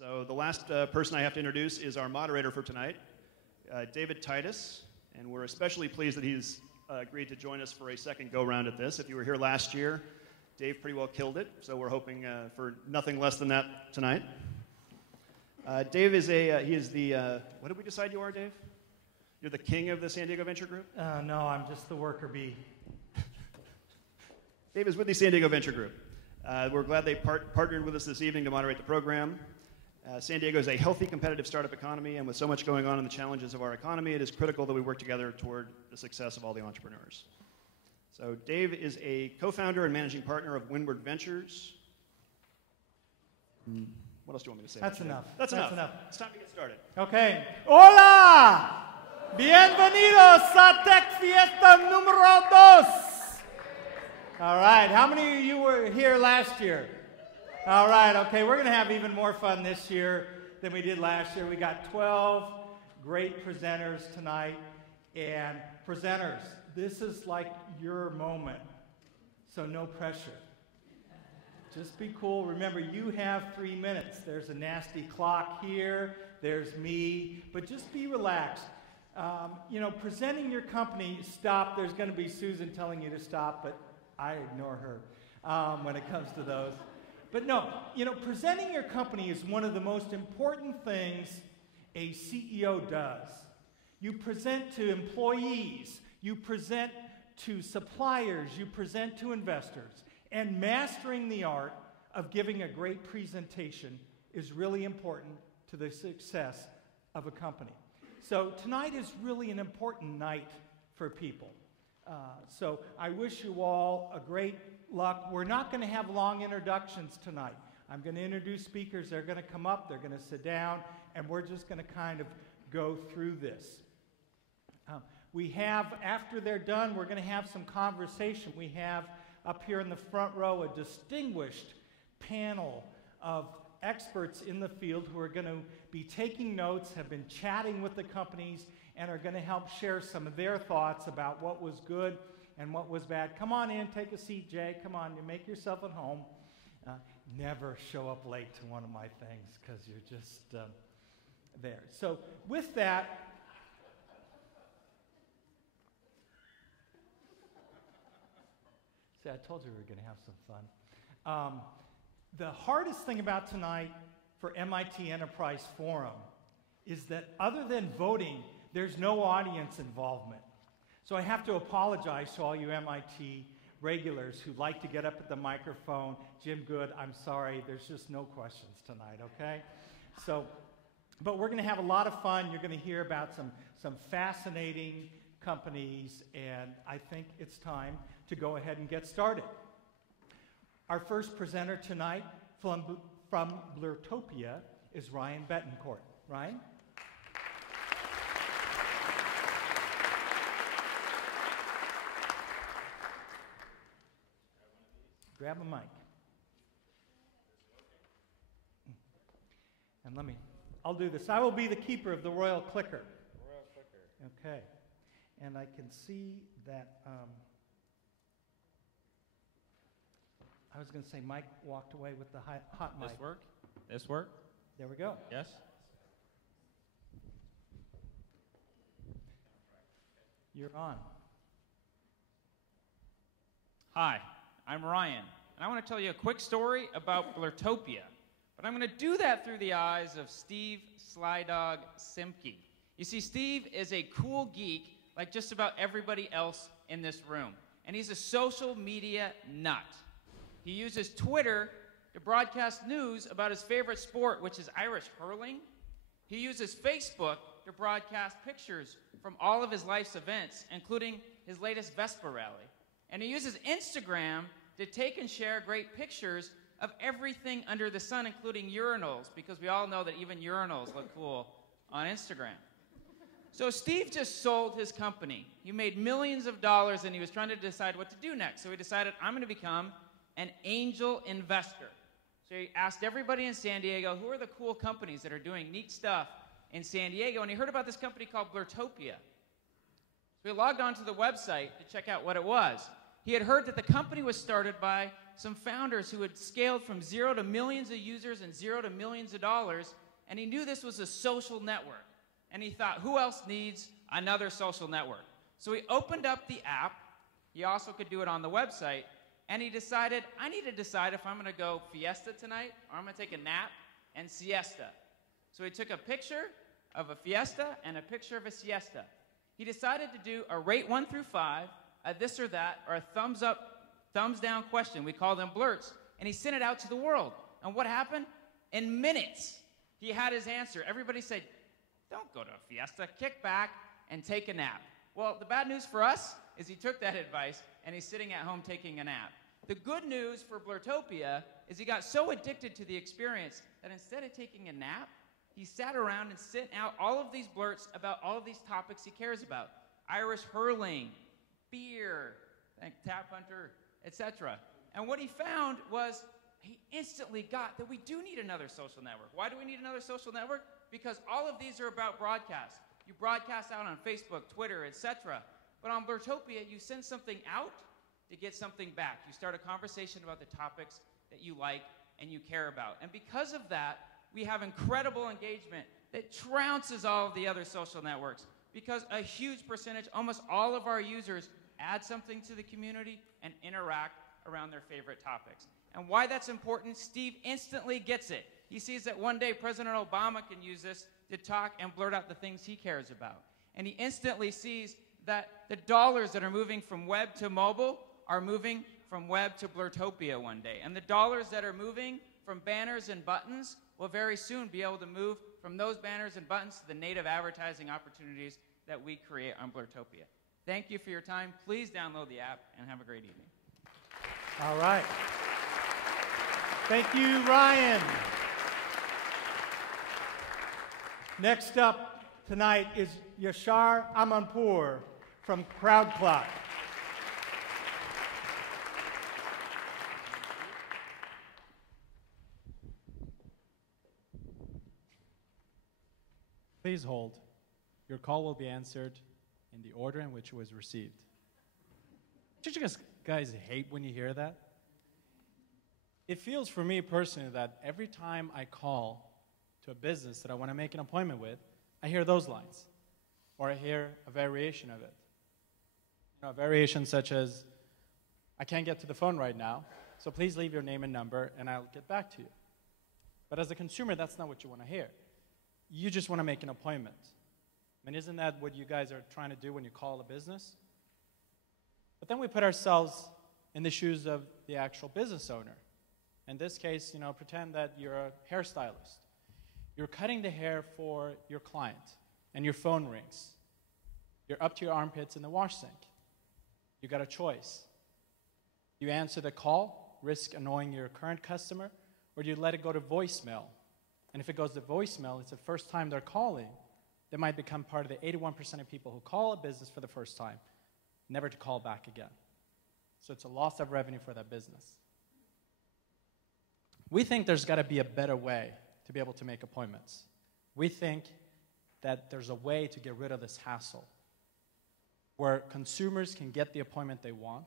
So the last person I have to introduce is our moderator for tonight, David Titus, and we're especially pleased that he's agreed to join us for a second go-round at this. If you were here last year, Dave pretty well killed it, so we're hoping for nothing less than that tonight. Dave is what did we decide you are, Dave? You're the king of the San Diego Venture Group? No, I'm just the worker bee. Dave is with the San Diego Venture Group. We're glad they partnered with us this evening to moderate the program. San Diego is a healthy, competitive startup economy, and with so much going on in the challenges of our economy, it is critical that we work together toward the success of all the entrepreneurs. So Dave is a co-founder and managing partner of Windward Ventures. What else do you want me to say? That's enough. That's enough. It's time to get started. Okay. Hola! Bienvenidos a Tech Fiesta número 2. All right. How many of you were here last year? All right. Okay. We're going to have even more fun this year than we did last year. We got 12 great presenters tonight. And presenters, this is like your moment. So no pressure. Just be cool. Remember, you have 3 minutes. There's a nasty clock here. There's me. But just be relaxed. Presenting your company, stop. There's going to be Susan telling you to stop, but I ignore her when it comes to those. But no, presenting your company is one of the most important things a CEO does. You present to employees. You present to suppliers. You present to investors. And mastering the art of giving a great presentation is really important to the success of a company. So tonight is really an important night for people. So I wish you all a great luck. We're not going to have long introductions tonight. I'm going to introduce speakers. They're going to come up. They're going to sit down. And we're just going to kind of go through this. We have, after they're done, we're going to have some conversation. We have up here in the front row a distinguished panel of experts in the field who are going to be taking notes, have been chatting with the companies, and are going to help share some of their thoughts about what was good and what was bad. Come on in, take a seat, Jay. Come on, you make yourself at home. Never show up late to one of my things because you're just there. So with that, see, I told you we were going to have some fun. The hardest thing about tonight for MIT Enterprise Forum is that other than voting, there's no audience involvement. So I have to apologize to all you MIT regulars who like to get up at the microphone. Jim Good, I'm sorry, there's just no questions tonight, okay? So, but we're going to have a lot of fun. You're going to hear about some fascinating companies, and I think it's time to go ahead and get started. Our first presenter tonight from Blurtopia is Ryan Betancourt. Ryan? Grab a mic. And I'll do this. I will be the keeper of the royal clicker. Royal clicker. Okay. And I can see that, I was going to say Mike walked away with the hot mic. This work? This work? There we go. Yes? You're on. Hi, I'm Ryan, and I want to tell you a quick story about Blurtopia. But I'm going to do that through the eyes of Steve Slydog Simke. You see, Steve is a cool geek like just about everybody else in this room. And he's a social media nut. He uses Twitter to broadcast news about his favorite sport, which is Irish hurling. He uses Facebook to broadcast pictures from all of his life's events, including his latest Vespa rally. And he uses Instagram to take and share great pictures of everything under the sun, including urinals, because we all know that even urinals look cool on Instagram. So Steve just sold his company. He made millions of dollars, and he was trying to decide what to do next. So he decided, I'm going to become an angel investor. So he asked everybody in San Diego, who are the cool companies that are doing neat stuff in San Diego? And he heard about this company called Blurtopia. So he logged onto the website to check out what it was. He had heard that the company was started by some founders who had scaled from 0 to millions of users and 0 to millions of dollars, and he knew this was a social network. And he thought, who else needs another social network? So he opened up the app. He also could do it on the website. And he decided, I need to decide if I'm going to go Fiesta tonight or I'm going to take a nap and siesta. So he took a picture of a Fiesta and a picture of a siesta. He decided to do a rate 1 through 5, a this or that, or a thumbs up, thumbs down question. We call them blurts. And he sent it out to the world. And what happened? In minutes, he had his answer. Everybody said, don't go to a Fiesta. Kick back and take a nap. Well, the bad news for us is he took that advice and he's sitting at home taking a nap. The good news for Blurtopia is he got so addicted to the experience that instead of taking a nap, he sat around and sent out all of these blurts about all of these topics he cares about. Irish hurling, beer, tap hunter, etc. And what he found was he instantly got that we do need another social network. Why do we need another social network? Because all of these are about broadcast. You broadcast out on Facebook, Twitter, etc. But on Blurtopia, you send something out to get something back. You start a conversation about the topics that you like and you care about. And because of that, we have incredible engagement that trounces all of the other social networks because a huge percentage, almost all of our users, add something to the community and interact around their favorite topics. And why that's important, Steve instantly gets it. He sees that one day President Obama can use this to talk and blurt out the things he cares about. And he instantly sees that the dollars that are moving from web to mobile are moving from web to Blurtopia one day. And the dollars that are moving from banners and buttons will very soon be able to move from those banners and buttons to the native advertising opportunities that we create on Blurtopia. Thank you for your time. Please download the app and have a great evening. All right. Thank you, Ryan. Next up tonight is Yashar Amanpour from Crowd Clock. Please hold. Your call will be answered in the order in which it was received. Don't you guys hate when you hear that? It feels for me personally that every time I call to a business that I want to make an appointment with, I hear those lines, or I hear a variation of it. You know, a variation such as, I can't get to the phone right now, so please leave your name and number and I'll get back to you. But as a consumer, that's not what you want to hear. You just want to make an appointment. I mean, isn't that what you guys are trying to do when you call a business? But then we put ourselves in the shoes of the actual business owner. In this case, you know, pretend that you're a hairstylist. You're cutting the hair for your client, and your phone rings. You're up to your armpits in the wash sink. You got a choice. You answer the call, risk annoying your current customer, or do you let it go to voicemail? And if it goes to voicemail, it's the first time they're calling. They might become part of the 81% of people who call a business for the first time, never to call back again. So it's a loss of revenue for that business. We think there's got to be a better way to be able to make appointments. We think that there's a way to get rid of this hassle where consumers can get the appointment they want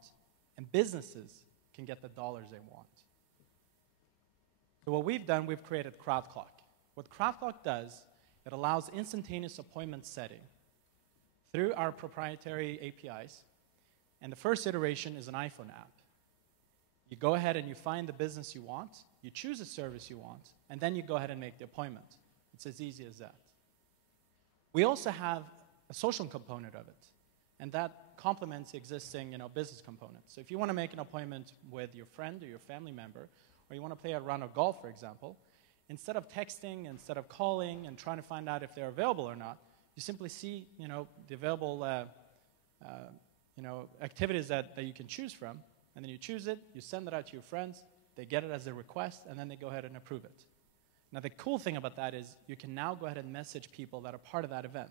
and businesses can get the dollars they want. So what we've done, we've created Crowd Clock. What Crowd Clock does, it allows instantaneous appointment setting through our proprietary APIs. And the first iteration is an iPhone app. You go ahead and you find the business you want, you choose a service you want, and then you go ahead and make the appointment. It's as easy as that. We also have a social component of it, and that complements the existing business component. So if you want to make an appointment with your friend or your family member, or you want to play a round of golf, for example, instead of texting, instead of calling and trying to find out if they're available or not, you simply see the available activities that you can choose from, and then you choose it, you send it out to your friends, they get it as a request, and then they go ahead and approve it. Now the cool thing about that is you can now go ahead and message people that are part of that event.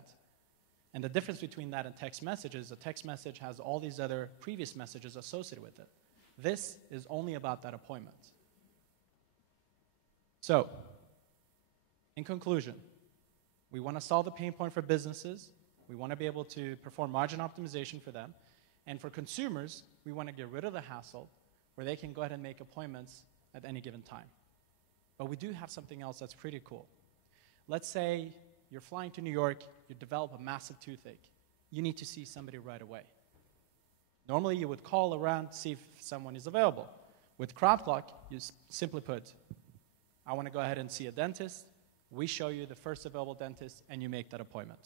And the difference between that and text messages, a text message has all these other previous messages associated with it. This is only about that appointment. So, in conclusion, we want to solve the pain point for businesses. We want to be able to perform margin optimization for them. And for consumers, we want to get rid of the hassle where they can go ahead and make appointments at any given time. But we do have something else that's pretty cool. Let's say you're flying to New York, you develop a massive toothache. You need to see somebody right away. Normally, you would call around to see if someone is available. With Crop Clock, you simply put, I want to go ahead and see a dentist. We show you the first available dentist, and you make that appointment.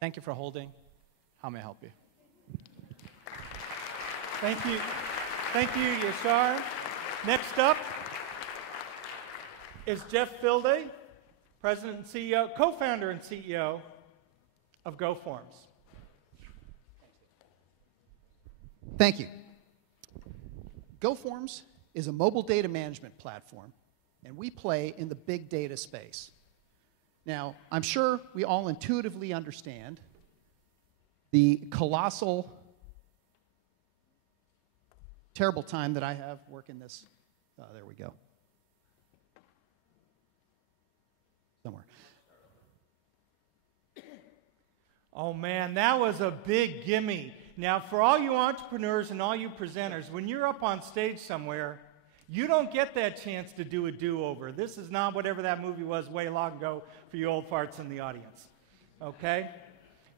Thank you for holding. How may I help you? Thank you. Thank you, Yashar. Next up is Jeff Filde, President and CEO, co-founder and CEO of GoForms. Thank you. GoForms is a mobile data management platform, and we play in the big data space. Now, I'm sure we all intuitively understand the colossal, terrible time that I have working this. There we go. Somewhere. Oh man, that was a big gimme. Now, for all you entrepreneurs and all you presenters, when you're up on stage somewhere, you don't get that chance to do a do-over. This is not whatever that movie was way long ago for you old farts in the audience, okay?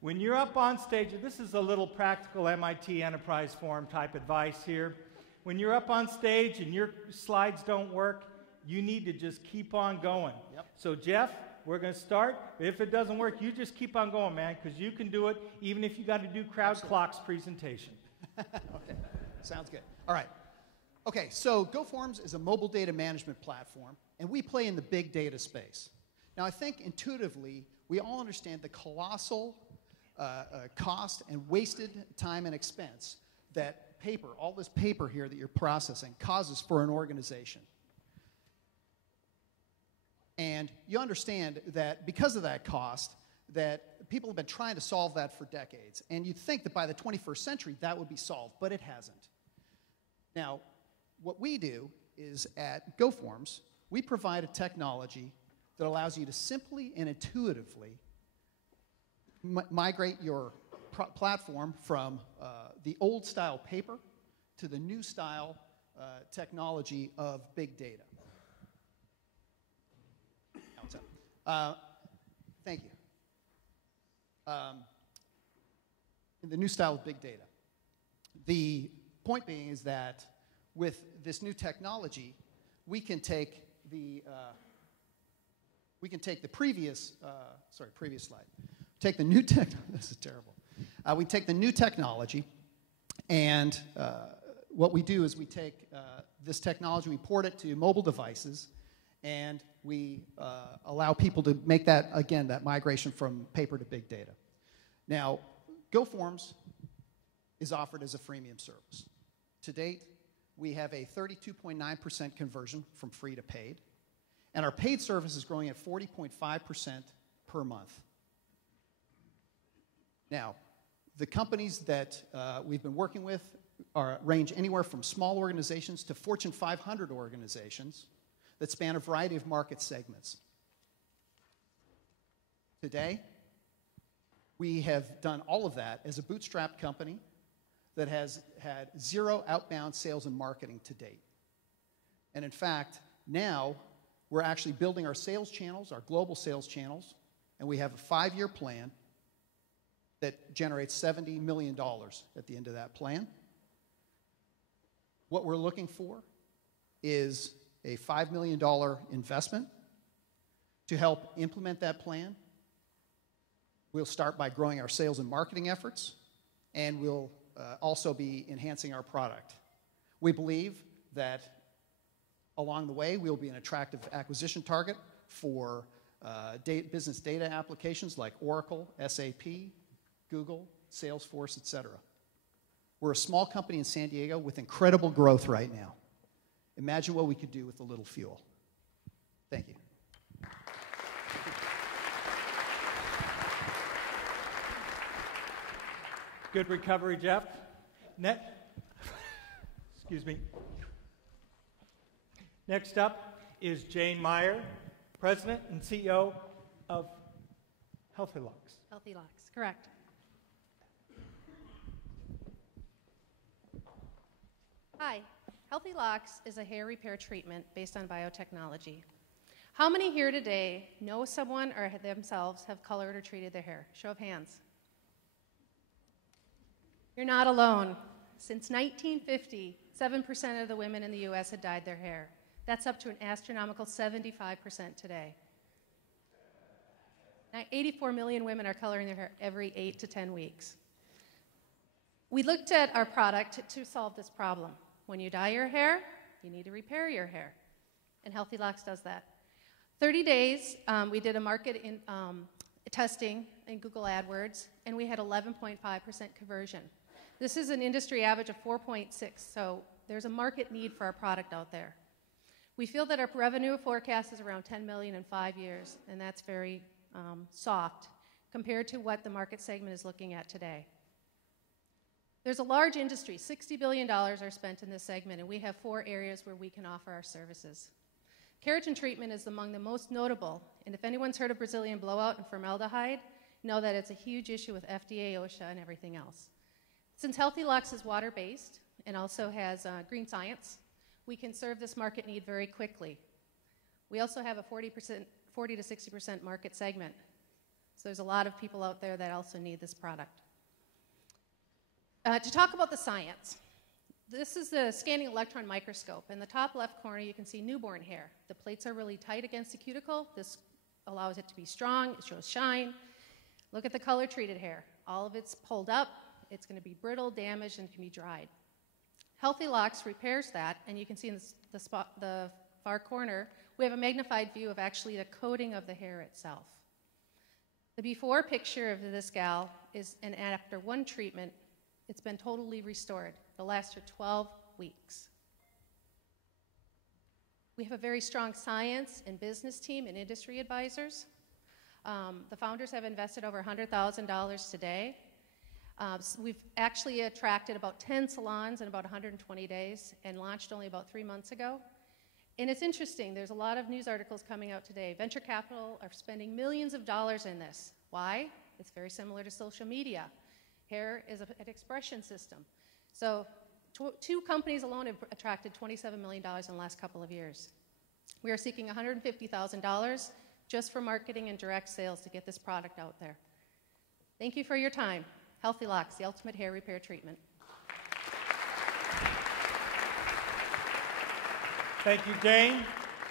When you're up on stage, this is a little practical MIT Enterprise Forum type advice here. When you're up on stage and your slides don't work, you need to just keep on going. Yep. So Jeff, we're going to start. If it doesn't work, you just keep on going, man, because you can do it even if you got to do Crowd Clock's presentation. Okay, sounds good. All right. Okay, so GoForms is a mobile data management platform, and we play in the big data space. Now, I think intuitively, we all understand the colossal cost and wasted time and expense that paper, all this paper here that you're processing, causes for an organization. And you understand that because of that cost, that people have been trying to solve that for decades. And you'd think that by the 21st century, that would be solved, but it hasn't. Now, what we do is at GoForms, we provide a technology that allows you to simply and intuitively migrate your platform from the old style paper to the new style technology of big data. Thank you. In the new style of big data. The point being is that with this new technology, we can take the previous previous slide. Take the new tech. This is terrible. We take the new technology, and what we do is we take this technology, we port it to mobile devices, and we allow people to make that, again, that migration from paper to big data. Now, GoForms is offered as a freemium service. To date, we have a 32.9% conversion from free to paid, and our paid service is growing at 40.5% per month. Now, the companies that we've been working with range anywhere from small organizations to Fortune 500 organizations that span a variety of market segments. Today, we have done all of that as a bootstrapped company that has had zero outbound sales and marketing to date. And in fact, now we're actually building our sales channels, our global sales channels, and we have a 5-year plan that generates $70 million at the end of that plan. What we're looking for is a $5 million investment to help implement that plan. We'll start by growing our sales and marketing efforts, and we'll also be enhancing our product. We believe that along the way, we'll be an attractive acquisition target for business data applications like Oracle, SAP, Google, Salesforce, etc. We're a small company in San Diego with incredible growth right now. Imagine what we could do with a little fuel. Thank you. Good recovery, Jeff. Excuse me. Next up is Jane Meyer, President and CEO of Healthy Locks. Healthy Locks, correct. Hi. Healthy Locks is a hair repair treatment based on biotechnology. How many here today know someone or themselves have colored or treated their hair? Show of hands. You're not alone. Since 1950, 7% of the women in the U.S. had dyed their hair. That's up to an astronomical 75% today. Now, 84 million women are coloring their hair every 8 to 10 weeks. We looked at our product to solve this problem. When you dye your hair, you need to repair your hair. And Healthy Locks does that. 30 days, we did a market testing in Google AdWords, and we had 11.5% conversion. This is an industry average of 4.6, so there's a market need for our product out there. We feel that our revenue forecast is around $10 million in 5 years, and that's very soft compared to what the market segment is looking at today. There's a large industry. $60 billion are spent in this segment, and we have 4 areas where we can offer our services. Keratin treatment is among the most notable, and if anyone's heard of Brazilian blowout and formaldehyde, know that it's a huge issue with FDA, OSHA, and everything else. Since Healthy Locks is water-based and also has green science, we can serve this market need very quickly. We also have a 40 to 60% market segment, so there's a lot of people out there that also need this product. To talk about the science, this is the scanning electron microscope. In the top left corner, you can see newborn hair. The plates are really tight against the cuticle. This allows it to be strong. It shows shine. Look at the color-treated hair. All of it's pulled up. It's going to be brittle, damaged, and can be dried. Healthy Locks repairs that, and you can see in the far corner, we have a magnified view of actually the coating of the hair itself. The before picture of this gal is, and after one treatment, it's been totally restored. It'll last for 12 weeks. We have a very strong science and business team and industry advisors. The founders have invested over $100,000 today. We've actually attracted about 10 salons in about 120 days and launched only about 3 months ago. And it's interesting, there's a lot of news articles coming out today. Venture capital are spending millions of dollars in this. Why? It's very similar to social media. Hair is an expression system. So 2 companies alone have attracted $27 million in the last couple of years. We are seeking $150,000 just for marketing and direct sales to get this product out there. Thank you for your time. Healthy Locks, the ultimate hair repair treatment. Thank you, Jane.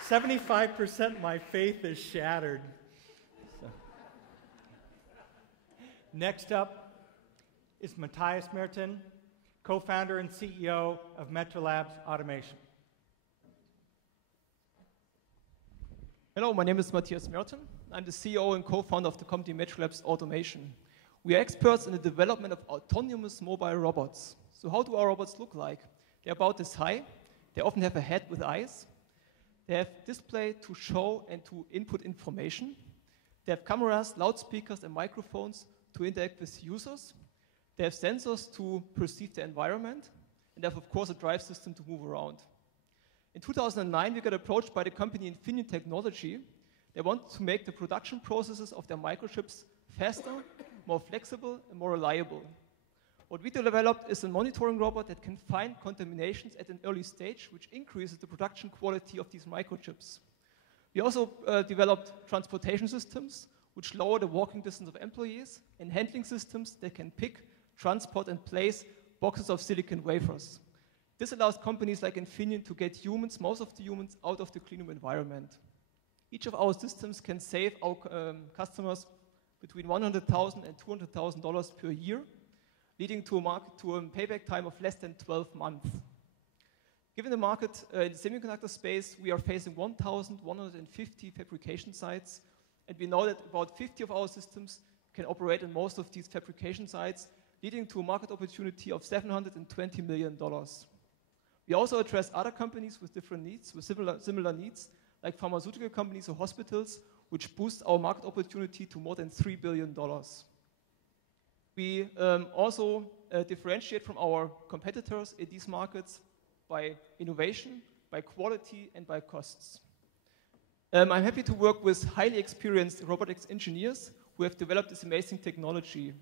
75% my faith is shattered. So. Next up is Matthias Merton, co-founder and CEO of Metrolabs Automation. Hello, my name is Matthias Merton. I'm the CEO and co-founder of the company Metrolabs Automation. We are experts in the development of autonomous mobile robots. So how do our robots look like? They're about this high. They often have a head with eyes. They have display to show and to input information. They have cameras, loudspeakers, and microphones to interact with users. They have sensors to perceive the environment. And they have, of course, a drive system to move around. In 2009, we got approached by the company Infineon Technology. They wanted to make the production processes of their microchips faster, more flexible, and more reliable. What we developed is a monitoring robot that can find contaminations at an early stage, which increases the production quality of these microchips. We also developed transportation systems, which lower the walking distance of employees, and handling systems that can pick, transport, and place boxes of silicon wafers. This allows companies like Infineon to get humans, most of the humans, out of the cleanroom environment. Each of our systems can save our customers between $100,000 and $200,000 per year, leading to a payback time of less than 12 months. Given the market in the semiconductor space, we are facing 1,150 fabrication sites, and we know that about 50 of our systems can operate in most of these fabrication sites, leading to a market opportunity of $720 million. We also address other companies with different needs, with similar needs, like pharmaceutical companies or hospitals, which boosts our market opportunity to more than $3 billion. We also differentiate from our competitors in these markets by innovation, by quality, and by costs. I'm happy to work with highly experienced robotics engineers who have developed this amazing technology.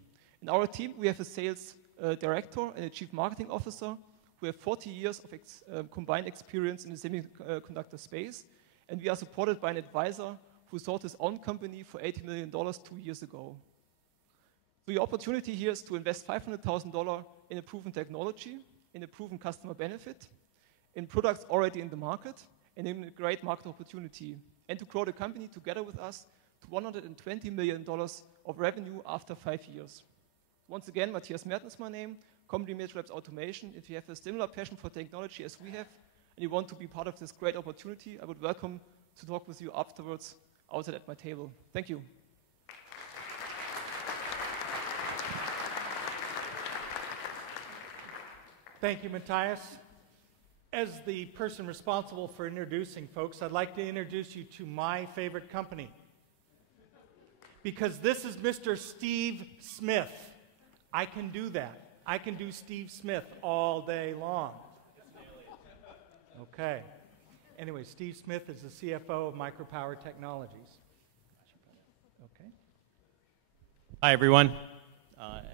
In our team, we have a sales director and a chief marketing officer who have 40 years of combined experience in the semiconductor space, and we are supported by an advisor who sold his own company for $80 million 2 years ago. So the opportunity here is to invest $500,000 in a proven technology, in a proven customer benefit, in products already in the market, and in a great market opportunity, and to grow the company together with us to $120 million of revenue after 5 years. Once again, Matthias Merten is my name, Company MITEF Automation. If you have a similar passion for technology as we have, and you want to be part of this great opportunity, I would welcome to talk with you afterwards outside at my table. Thank you. Thank you, Matthias. As the person responsible for introducing folks, I'd like to introduce you to my favorite company. Because this is Mr. Steve Smith. I can do that. I can do Steve Smith all day long. Okay. Anyway, Steve Smith is the CFO of Micropower Technologies. Okay. Hi, everyone.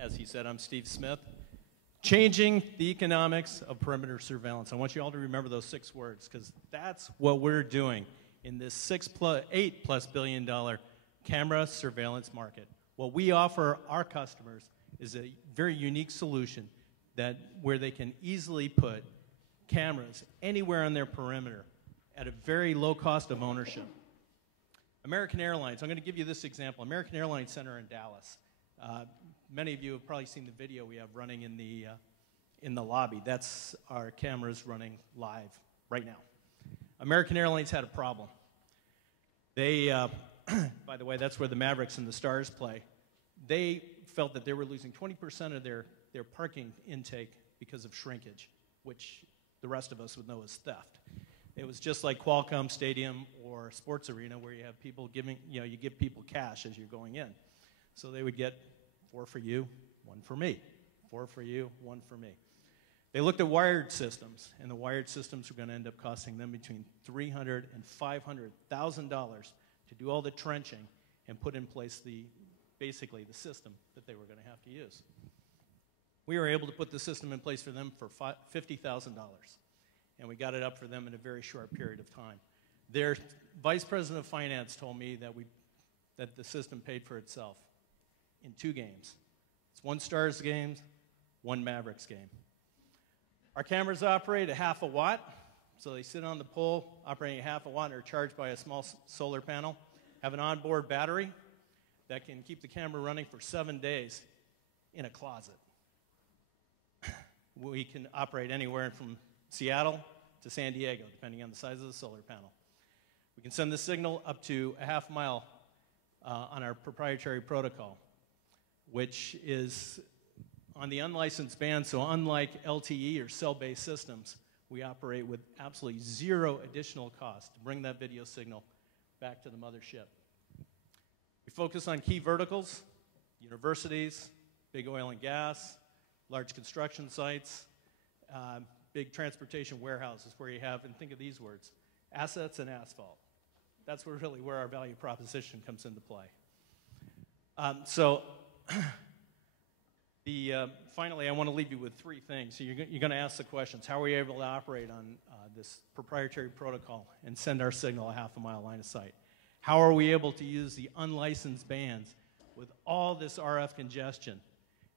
As he said, I'm Steve Smith. Changing the economics of perimeter surveillance. I want you all to remember those 6 words, because that's what we're doing in this $8+ billion camera surveillance market. What we offer our customers is a very unique solution where they can easily put cameras anywhere on their perimeter at a very low cost of ownership. American Airlines, I'm going to give you this example. American Airlines Center in Dallas. Many of you have probably seen the video we have running in the lobby. That's our cameras running live right now. American Airlines had a problem. They, by the way, that's where the Mavericks and the Stars play. They felt that they were losing 20% of their parking intake because of shrinkage, which the rest of us would know as theft. It was just like Qualcomm Stadium or Sports Arena, where you have people giving, you give people cash as you're going in. So they would get 4 for you, 1 for me. 4 for you, 1 for me. They looked at wired systems, and the wired systems were going to end up costing them between $300,000 and $500,000 to do all the trenching and put in place basically the system that they were going to have to use. We were able to put the system in place for them for $50,000, and we got it up for them in a very short period of time. Their vice president of finance told me that the system paid for itself in 2 games. It's 1 Stars game, 1 Mavericks game. Our cameras operate at ½ a watt, so they sit on the pole operating at ½ a watt and are charged by a small solar panel, have an onboard battery that can keep the camera running for 7 days in a closet. We can operate anywhere from Seattle to San Diego, depending on the size of the solar panel. We can send the signal up to a ½ mile on our proprietary protocol, which is on the unlicensed band. So unlike LTE or cell-based systems, we operate with absolutely 0 additional cost to bring that video signal back to the mothership. We focus on key verticals: universities, big oil and gas, large construction sites, big transportation warehouses where you have, and think of these words, assets and asphalt. That's really where our value proposition comes into play. Finally, I want to leave you with 3 things. So you're going to ask the questions. How are we able to operate on this proprietary protocol and send our signal a ½ a mile line of sight? How are we able to use the unlicensed bands with all this RF congestion?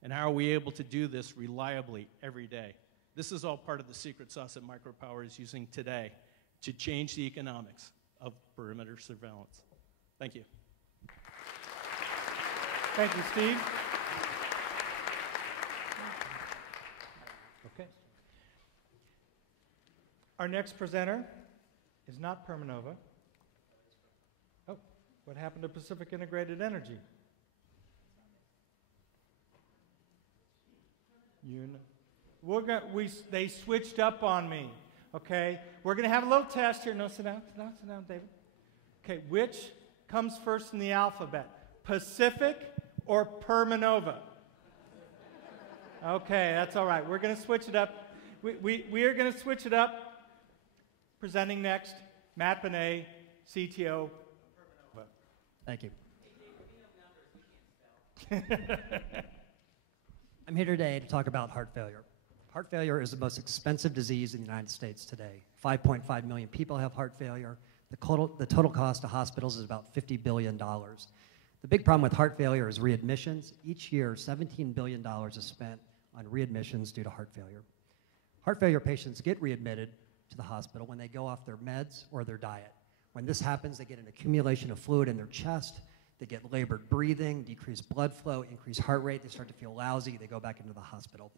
And how are we able to do this reliably every day? This is all part of the secret sauce that Micropower is using today to change the economics of perimeter surveillance. Thank you. Thank you, Steve. Okay. Our next presenter is not Permanova. Oh, what happened to Pacific Integrated Energy? They switched up on me, okay? We're going to have a little test here. No, sit down, David. Okay, which comes first in the alphabet? Pacific or Permanova? Okay, that's all right. We're going to switch it up. We are going to switch it up. Presenting next, Matt Benet, CTO. Thank you. I'm here today to talk about heart failure. Heart failure is the most expensive disease in the United States today. 5.5 million people have heart failure. The total cost to hospitals is about $50 billion. The big problem with heart failure is readmissions. Each year, $17 billion is spent on readmissions due to heart failure. Heart failure patients get readmitted to the hospital when they go off their meds or their diet. When this happens, they get an accumulation of fluid in their chest, they get labored breathing, decreased blood flow, increased heart rate, they start to feel lousy, they go back into the hospital.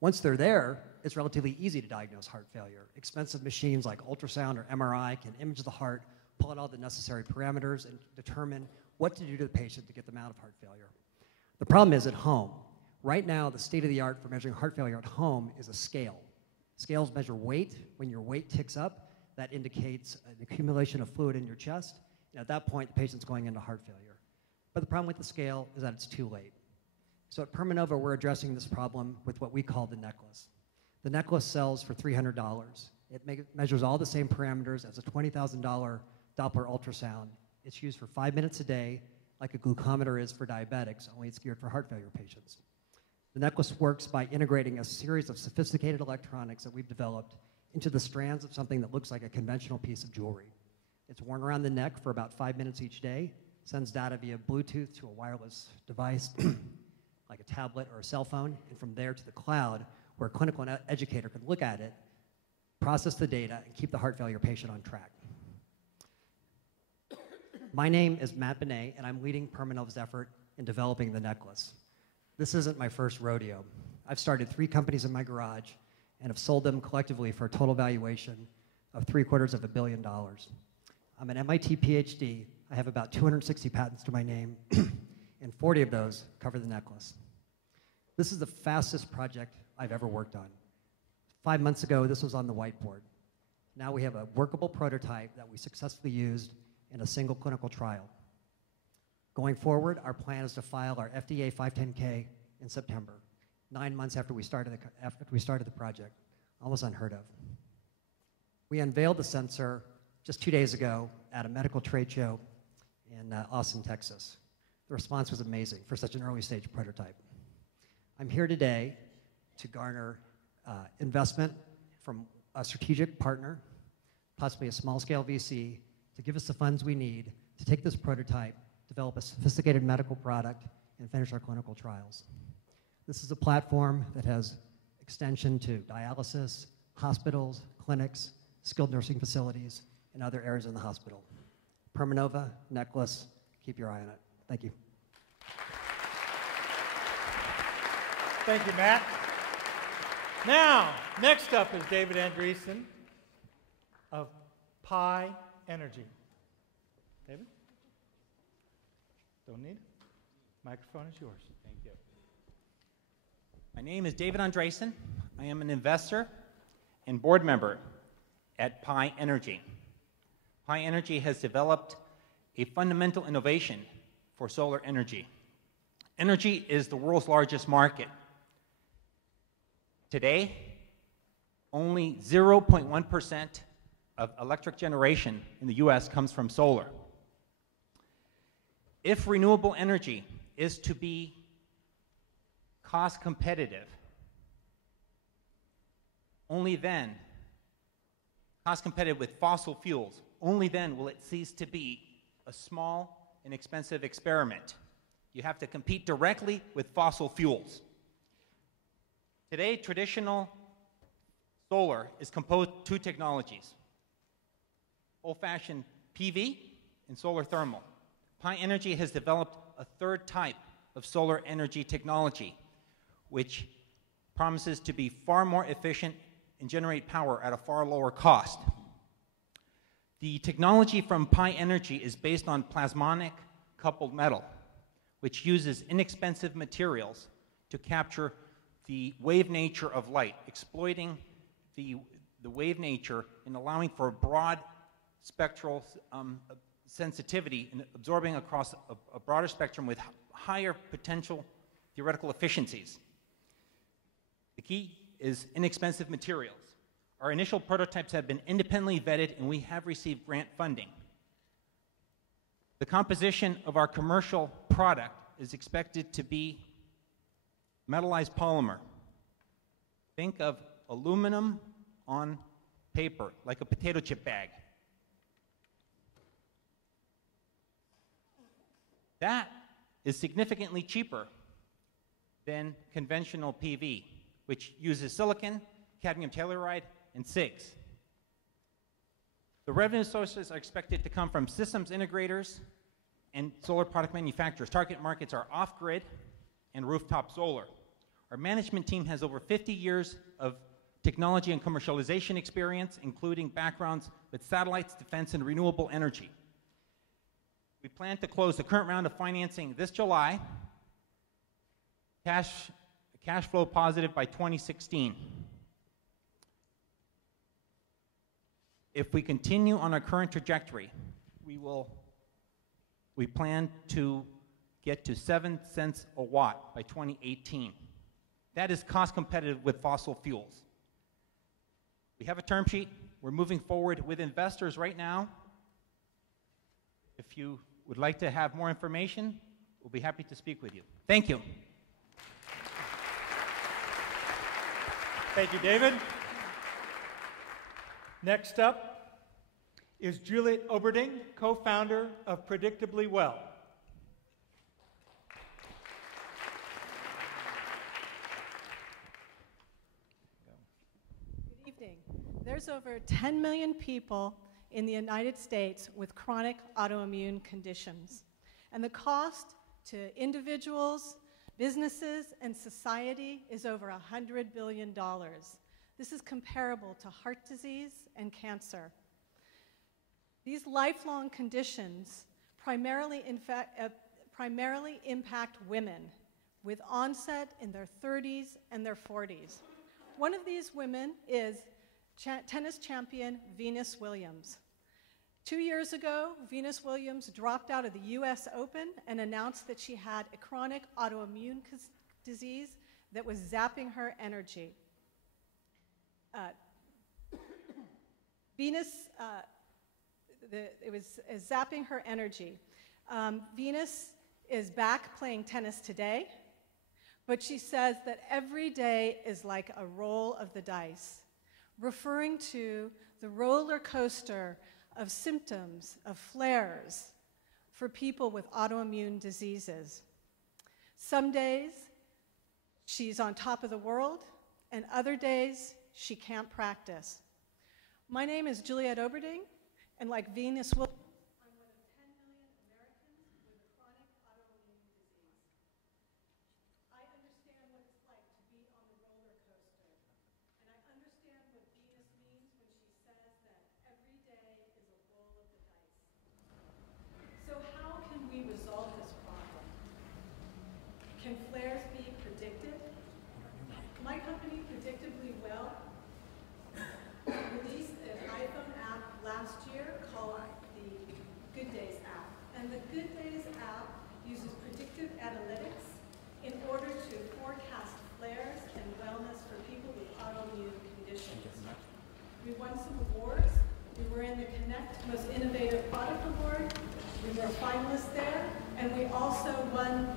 Once they're there, it's relatively easy to diagnose heart failure. Expensive machines like ultrasound or MRI can image the heart, pull out all the necessary parameters, and determine what to do to the patient to get them out of heart failure. The problem is at home. Right now, the state of the art for measuring heart failure at home is a scale. Scales measure weight. When your weight ticks up, that indicates an accumulation of fluid in your chest. And at that point, the patient's going into heart failure. But the problem with the scale is that it's too late. So at Permanova, we're addressing this problem with what we call the necklace. The necklace sells for $300. It measures all the same parameters as a $20,000 Doppler ultrasound. It's used for 5 minutes a day, like a glucometer is for diabetics, only it's geared for heart failure patients. The necklace works by integrating a series of sophisticated electronics that we've developed into the strands of something that looks like a conventional piece of jewelry. It's worn around the neck for about 5 minutes each day, sends data via Bluetooth to a wireless device like a tablet or a cell phone, and from there to the cloud, where a clinical educator can look at it, process the data, and keep the heart failure patient on track. My name is Matt Benet, and I'm leading Permanova's effort in developing the necklace. This isn't my first rodeo. I've started 3 companies in my garage and have sold them collectively for a total valuation of $750 million. I'm an MIT PhD. I have about 260 patents to my name, and 40 of those cover the necklace. This is the fastest project I've ever worked on. 5 months ago, this was on the whiteboard. Now we have a workable prototype that we successfully used in a single clinical trial. Going forward, our plan is to file our FDA 510K in September, 9 months after we started the project. Almost unheard of. We unveiled the sensor just 2 days ago at a medical trade show in Austin, Texas. The response was amazing for such an early stage prototype. I'm here today to garner investment from a strategic partner, possibly a small scale VC, to give us the funds we need to take this prototype, develop a sophisticated medical product, and finish our clinical trials. This is a platform that has extension to dialysis, hospitals, clinics, skilled nursing facilities, and other areas in the hospital. Permanova, necklace, keep your eye on it. Thank you. Thank you, Matt. Now, next up is David Andreessen of Pi Energy. David? Don't need it? Microphone is yours. Thank you. My name is David Andreessen. I am an investor and board member at Pi Energy. Pi Energy has developed a fundamental innovation for solar energy. Energy is the world's largest market. Today, only 0.1% of electric generation in the US comes from solar. If renewable energy is to be cost competitive, only then, cost competitive with fossil fuels, only then will it cease to be a small and expensive experiment. You have to compete directly with fossil fuels. Today, traditional solar is composed of 2 technologies: old-fashioned PV and solar thermal. Pi Energy has developed a 3rd type of solar energy technology, which promises to be far more efficient and generate power at a far lower cost. The technology from Pi Energy is based on plasmonic coupled metal, which uses inexpensive materials to capture the wave nature of light, exploiting the wave nature and allowing for a broad spectral sensitivity and absorbing across a broader spectrum with higher potential theoretical efficiencies. The key is inexpensive materials. Our initial prototypes have been independently vetted and we have received grant funding. The composition of our commercial product is expected to be metallized polymer, Think of aluminum on paper, like a potato chip bag. That is significantly cheaper than conventional PV, which uses silicon, cadmium telluride, and CIGS. The revenue sources are expected to come from systems integrators and solar product manufacturers. Target markets are off-grid and rooftop solar. Our management team has over 50 years of technology and commercialization experience, including backgrounds with satellites, defense, and renewable energy. We plan to close the current round of financing this July, cash flow positive by 2016. If we continue on our current trajectory, we plan to get to 7 cents a watt by 2018. That is cost competitive with fossil fuels. We have a term sheet. We're moving forward with investors right now. If you would like to have more information, we'll be happy to speak with you. Thank you. Thank you, David. Next up is Juliet Oberding, co-founder of Predictably Well. Good evening. There's over 10 million people in the United States with chronic autoimmune conditions. And the cost to individuals, businesses, and society is over $100 billion. This is comparable to heart disease and cancer. These lifelong conditions primarily impact women with onset in their 30s and their 40s. One of these women is tennis champion Venus Williams. 2 years ago, Venus Williams dropped out of the US Open and announced that she had a chronic autoimmune disease that was zapping her energy. It was zapping her energy. Venus is back playing tennis today, but she says that every day is like a roll of the dice, referring to the roller coaster of symptoms, of flares for people with autoimmune diseases. Some days she's on top of the world, and other days she can't practice. My name is Juliet Oberding, and like Venus Williams, I'm one of 10 million Americans with a chronic autoimmune disease. I understand what it's like to be on the roller coaster, and I understand what Venus means when she says that every day is a roll of the dice. So how can we resolve this problem? Can flares be predicted? My company, Predictably Well, released an iPhone app last year called the Good Days app. And the Good Days app uses predictive analytics in order to forecast flares and wellness for people with autoimmune conditions. We won some awards. We were in the Connect Most Innovative Product Award. We were finalists there. And we also won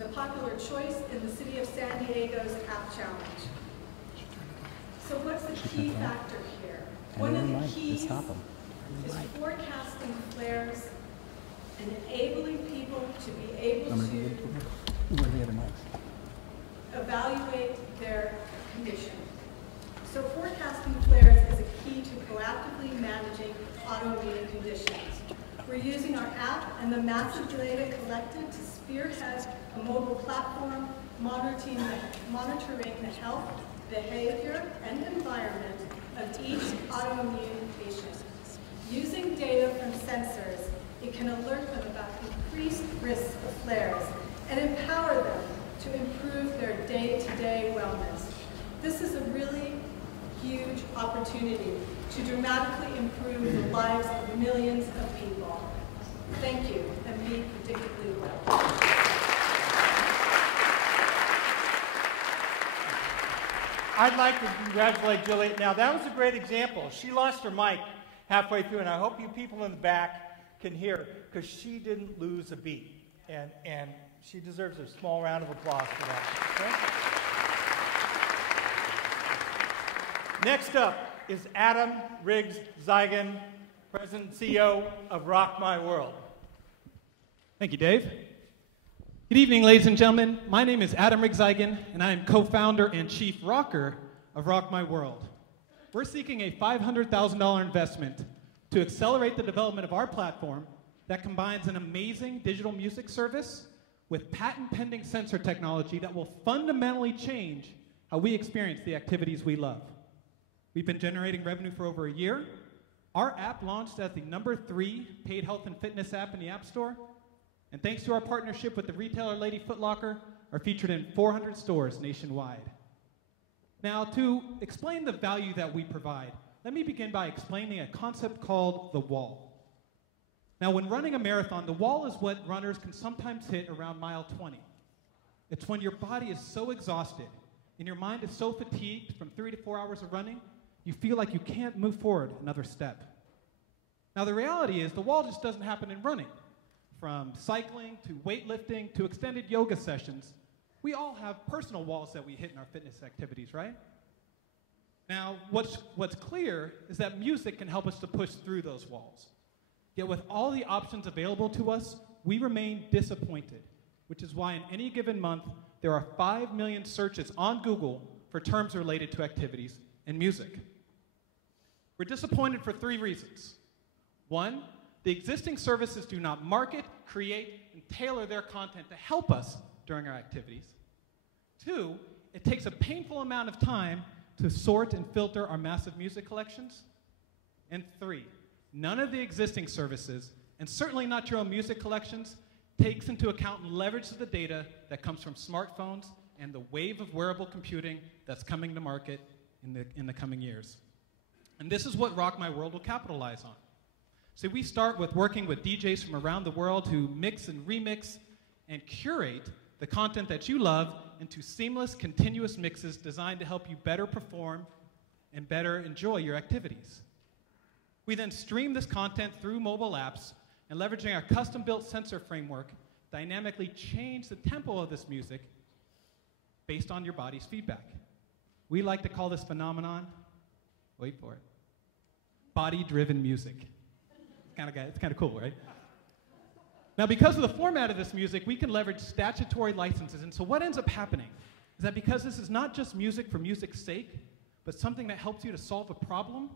the popular choice in the City of San Diego's App Challenge. So what's the key factor here? One of the keys is forecasting flares and enabling people to be able to evaluate their condition. So forecasting flares is a key to proactively managing autoimmune conditions. We're using our app and the massive data collected to spearhead a mobile platform monitoring the health, behavior, and environment of each autoimmune patient. Using data from sensors, it can alert them about increased risks of flares and empower them to improve their day-to-day wellness. This is a really huge opportunity to dramatically improve the lives of millions of people. Thank you, and be predictably well. I'd like to congratulate Juliet. Now, that was a great example. She lost her mic halfway through, and I hope you people in the back can hear, because she didn't lose a beat. And she deserves a small round of applause for that. Next up is Adam Riggs-Zeigen, President and CEO of Rock My World. Thank you, Dave. Good evening, ladies and gentlemen. My name is Adam Riggs-Zeigen, and I am co-founder and chief rocker of Rock My World. We're seeking a $500,000 investment to accelerate the development of our platform that combines an amazing digital music service with patent-pending sensor technology that will fundamentally change how we experience the activities we love. We've been generating revenue for over a year. Our app launched as the #3 paid health and fitness app in the App Store, and thanks to our partnership with the retailer Lady Foot Locker, are featured in 400 stores nationwide. Now, to explain the value that we provide, let me begin by explaining a concept called the wall. Now, when running a marathon, the wall is what runners can sometimes hit around mile 20. It's when your body is so exhausted and your mind is so fatigued from 3 to 4 hours of running, you feel like you can't move forward another step. Now, the reality is the wall just doesn't happen in running. From cycling to weightlifting to extended yoga sessions, we all have personal walls that we hit in our fitness activities, right? Now, what's clear is that music can help us to push through those walls. Yet with all the options available to us, we remain disappointed, which is why in any given month, there are 5 million searches on Google for terms related to activities and music. We're disappointed for 3 reasons. 1, the existing services do not market, create, and tailor their content to help us during our activities. 2, it takes a painful amount of time to sort and filter our massive music collections. And 3, none of the existing services, and certainly not your own music collections, takes into account and leverages the data that comes from smartphones and the wave of wearable computing that's coming to market in the coming years. And this is what Rock My World will capitalize on. So we start with working with DJs from around the world who mix and remix and curate the content that you love into seamless, continuous mixes designed to help you better perform and better enjoy your activities. We then stream this content through mobile apps and, leveraging our custom-built sensor framework, dynamically change the tempo of this music based on your body's feedback. We like to call this phenomenon, wait for it, body-driven music. It's kind of cool, right? Now, because of the format of this music, we can leverage statutory licenses. And so what ends up happening is that because this is not just music for music's sake, but something that helps you to solve a problem,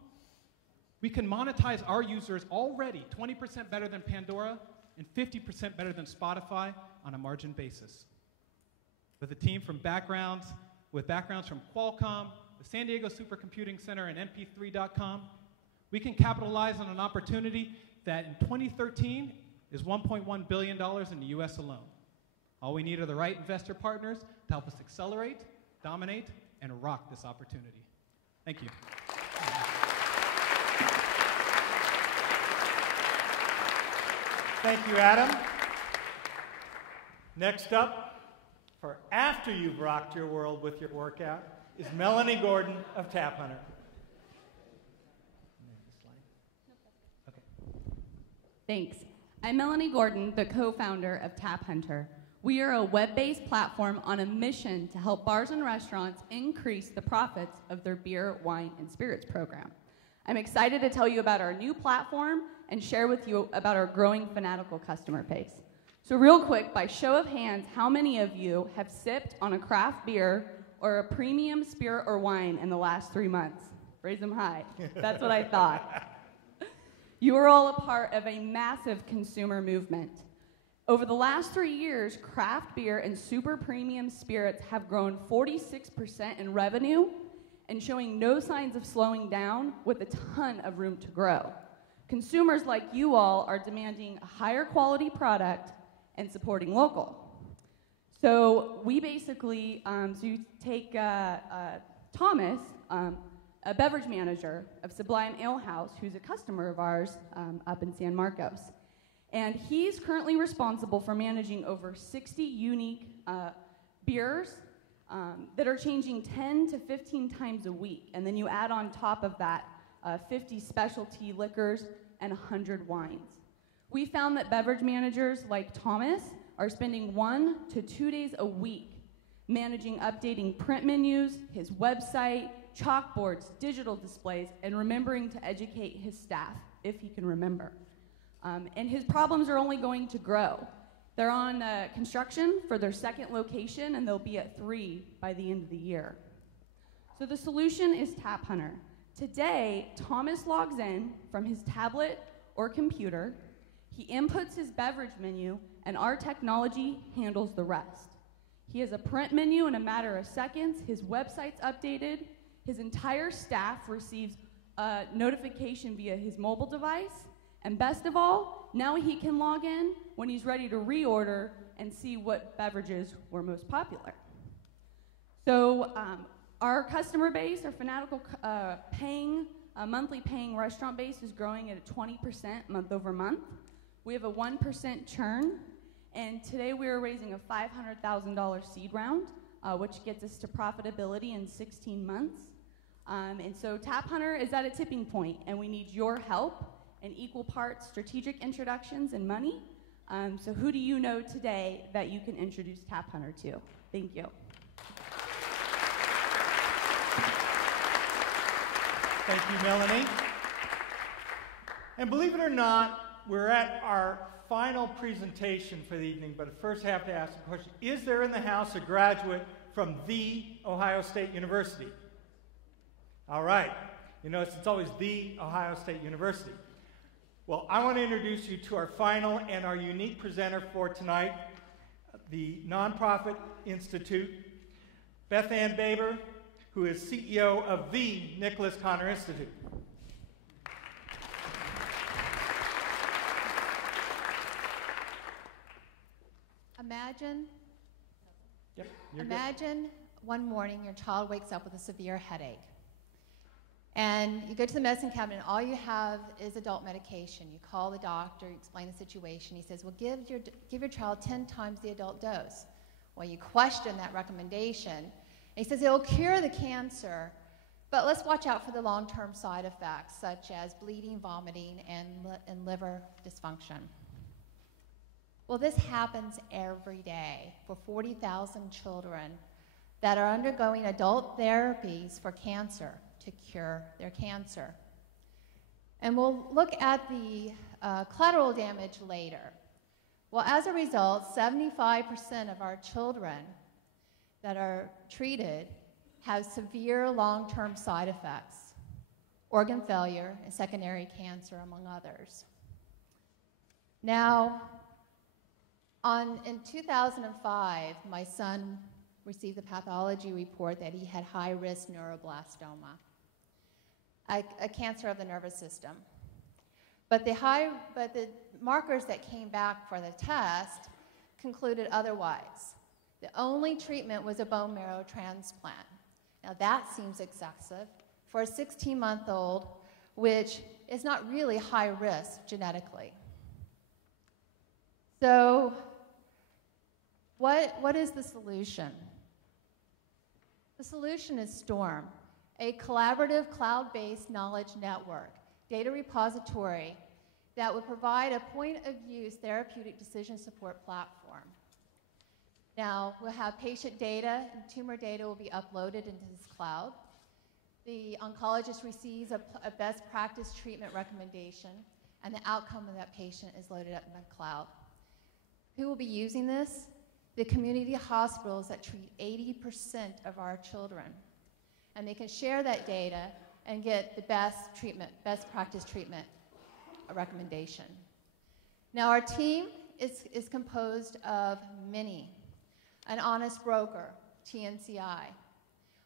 we can monetize our users already 20% better than Pandora and 50% better than Spotify on a margin basis. With a team with backgrounds from Qualcomm, the San Diego Supercomputing Center, and MP3.com, we can capitalize on an opportunity that in 2013 is $1.1 billion in the US alone. All we need are the right investor partners to help us accelerate, dominate, and rock this opportunity. Thank you. Thank you, Adam. Next up, for after you've rocked your world with your workout, is Melanie Gordon of Tap Hunter. Thanks. I'm Melanie Gordon, the co-founder of Tap Hunter. We are a web-based platform on a mission to help bars and restaurants increase the profits of their beer, wine, and spirits program. I'm excited to tell you about our new platform and share with you about our growing fanatical customer base. So real quick, by show of hands, how many of you have sipped on a craft beer or a premium spirit or wine in the last 3 months? Raise them high. That's what I thought. You are all a part of a massive consumer movement. Over the last 3 years, craft beer and super premium spirits have grown 46% in revenue and showing no signs of slowing down with a ton of room to grow. Consumers like you all are demanding a higher quality product and supporting local. So we basically, so you take Thomas, a beverage manager of Sublime Ale House, who's a customer of ours up in San Marcos. And he's currently responsible for managing over 60 unique beers that are changing 10 to 15 times a week. And then you add on top of that 50 specialty liquors and 100 wines. We found that beverage managers like Thomas are spending 1 to 2 days a week managing updating print menus, his website, chalkboards, digital displays, and remembering to educate his staff, if he can remember. And his problems are only going to grow. They're on construction for their second location, and they'll be at 3 by the end of the year. So the solution is Tap Hunter. Today, Thomas logs in from his tablet or computer. He inputs his beverage menu, and our technology handles the rest. He has a print menu in a matter of seconds. His website's updated. His entire staff receives a notification via his mobile device. And best of all, now he can log in when he's ready to reorder and see what beverages were most popular. So our customer base, our fanatical monthly paying restaurant base is growing at a 20% month over month. We have a 1% churn, and today we are raising a $500,000 seed round, which gets us to profitability in 16 months. And so Tap Hunter is at a tipping point, and we need your help and equal parts strategic introductions and money. So who do you know today that you can introduce Tap Hunter to? Thank you. Thank you, Melanie. And believe it or not, we're at our final presentation for the evening, but I first have to ask a question. Is there in the house a graduate from the Ohio State University? All right. You know, it's always the Ohio State University. Well, I want to introduce you to our final and our unique presenter for tonight, the Nonprofit Institute, Beth Ann Baber, who is CEO of the Nicholas Connor Institute. Imagine one morning your child wakes up with a severe headache. And you go to the medicine cabinet, and all you have is adult medication. You call the doctor, you explain the situation. He says, well, give your child 10 times the adult dose. Well, you question that recommendation. And he says, it'll cure the cancer, but let's watch out for the long-term side effects, such as bleeding, vomiting, and liver dysfunction. Well, this happens every day for 40,000 children that are undergoing adult therapies for cancer to cure their cancer. And we'll look at the collateral damage later. Well, as a result, 75% of our children that are treated have severe long-term side effects, organ failure and secondary cancer, among others. Now, in 2005, my son received the pathology report that he had high-risk neuroblastoma, a cancer of the nervous system. But the markers that came back for the test concluded otherwise. The only treatment was a bone marrow transplant. Now that seems excessive for a 16-month-old, which is not really high risk genetically. So what is the solution? The solution is STORM, a collaborative cloud-based knowledge network, data repository that would provide a point-of-use therapeutic decision support platform. Now, we'll have patient data and tumor data will be uploaded into this cloud. The oncologist receives a best practice treatment recommendation, and the outcome of that patient is loaded up in the cloud. Who will be using this? The community hospitals that treat 80% of our children. And they can share that data and get the best practice treatment recommendation. Now, our team is composed of many. An honest broker, TNCI,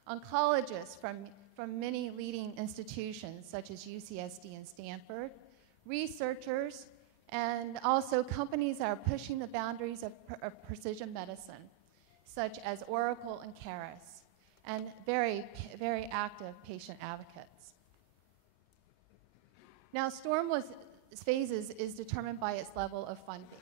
oncologists from many leading institutions such as UCSD and Stanford, researchers, and also companies that are pushing the boundaries of precision medicine, such as Oracle and Caris, and very, very active patient advocates. Now, STORM phases is determined by its level of funding.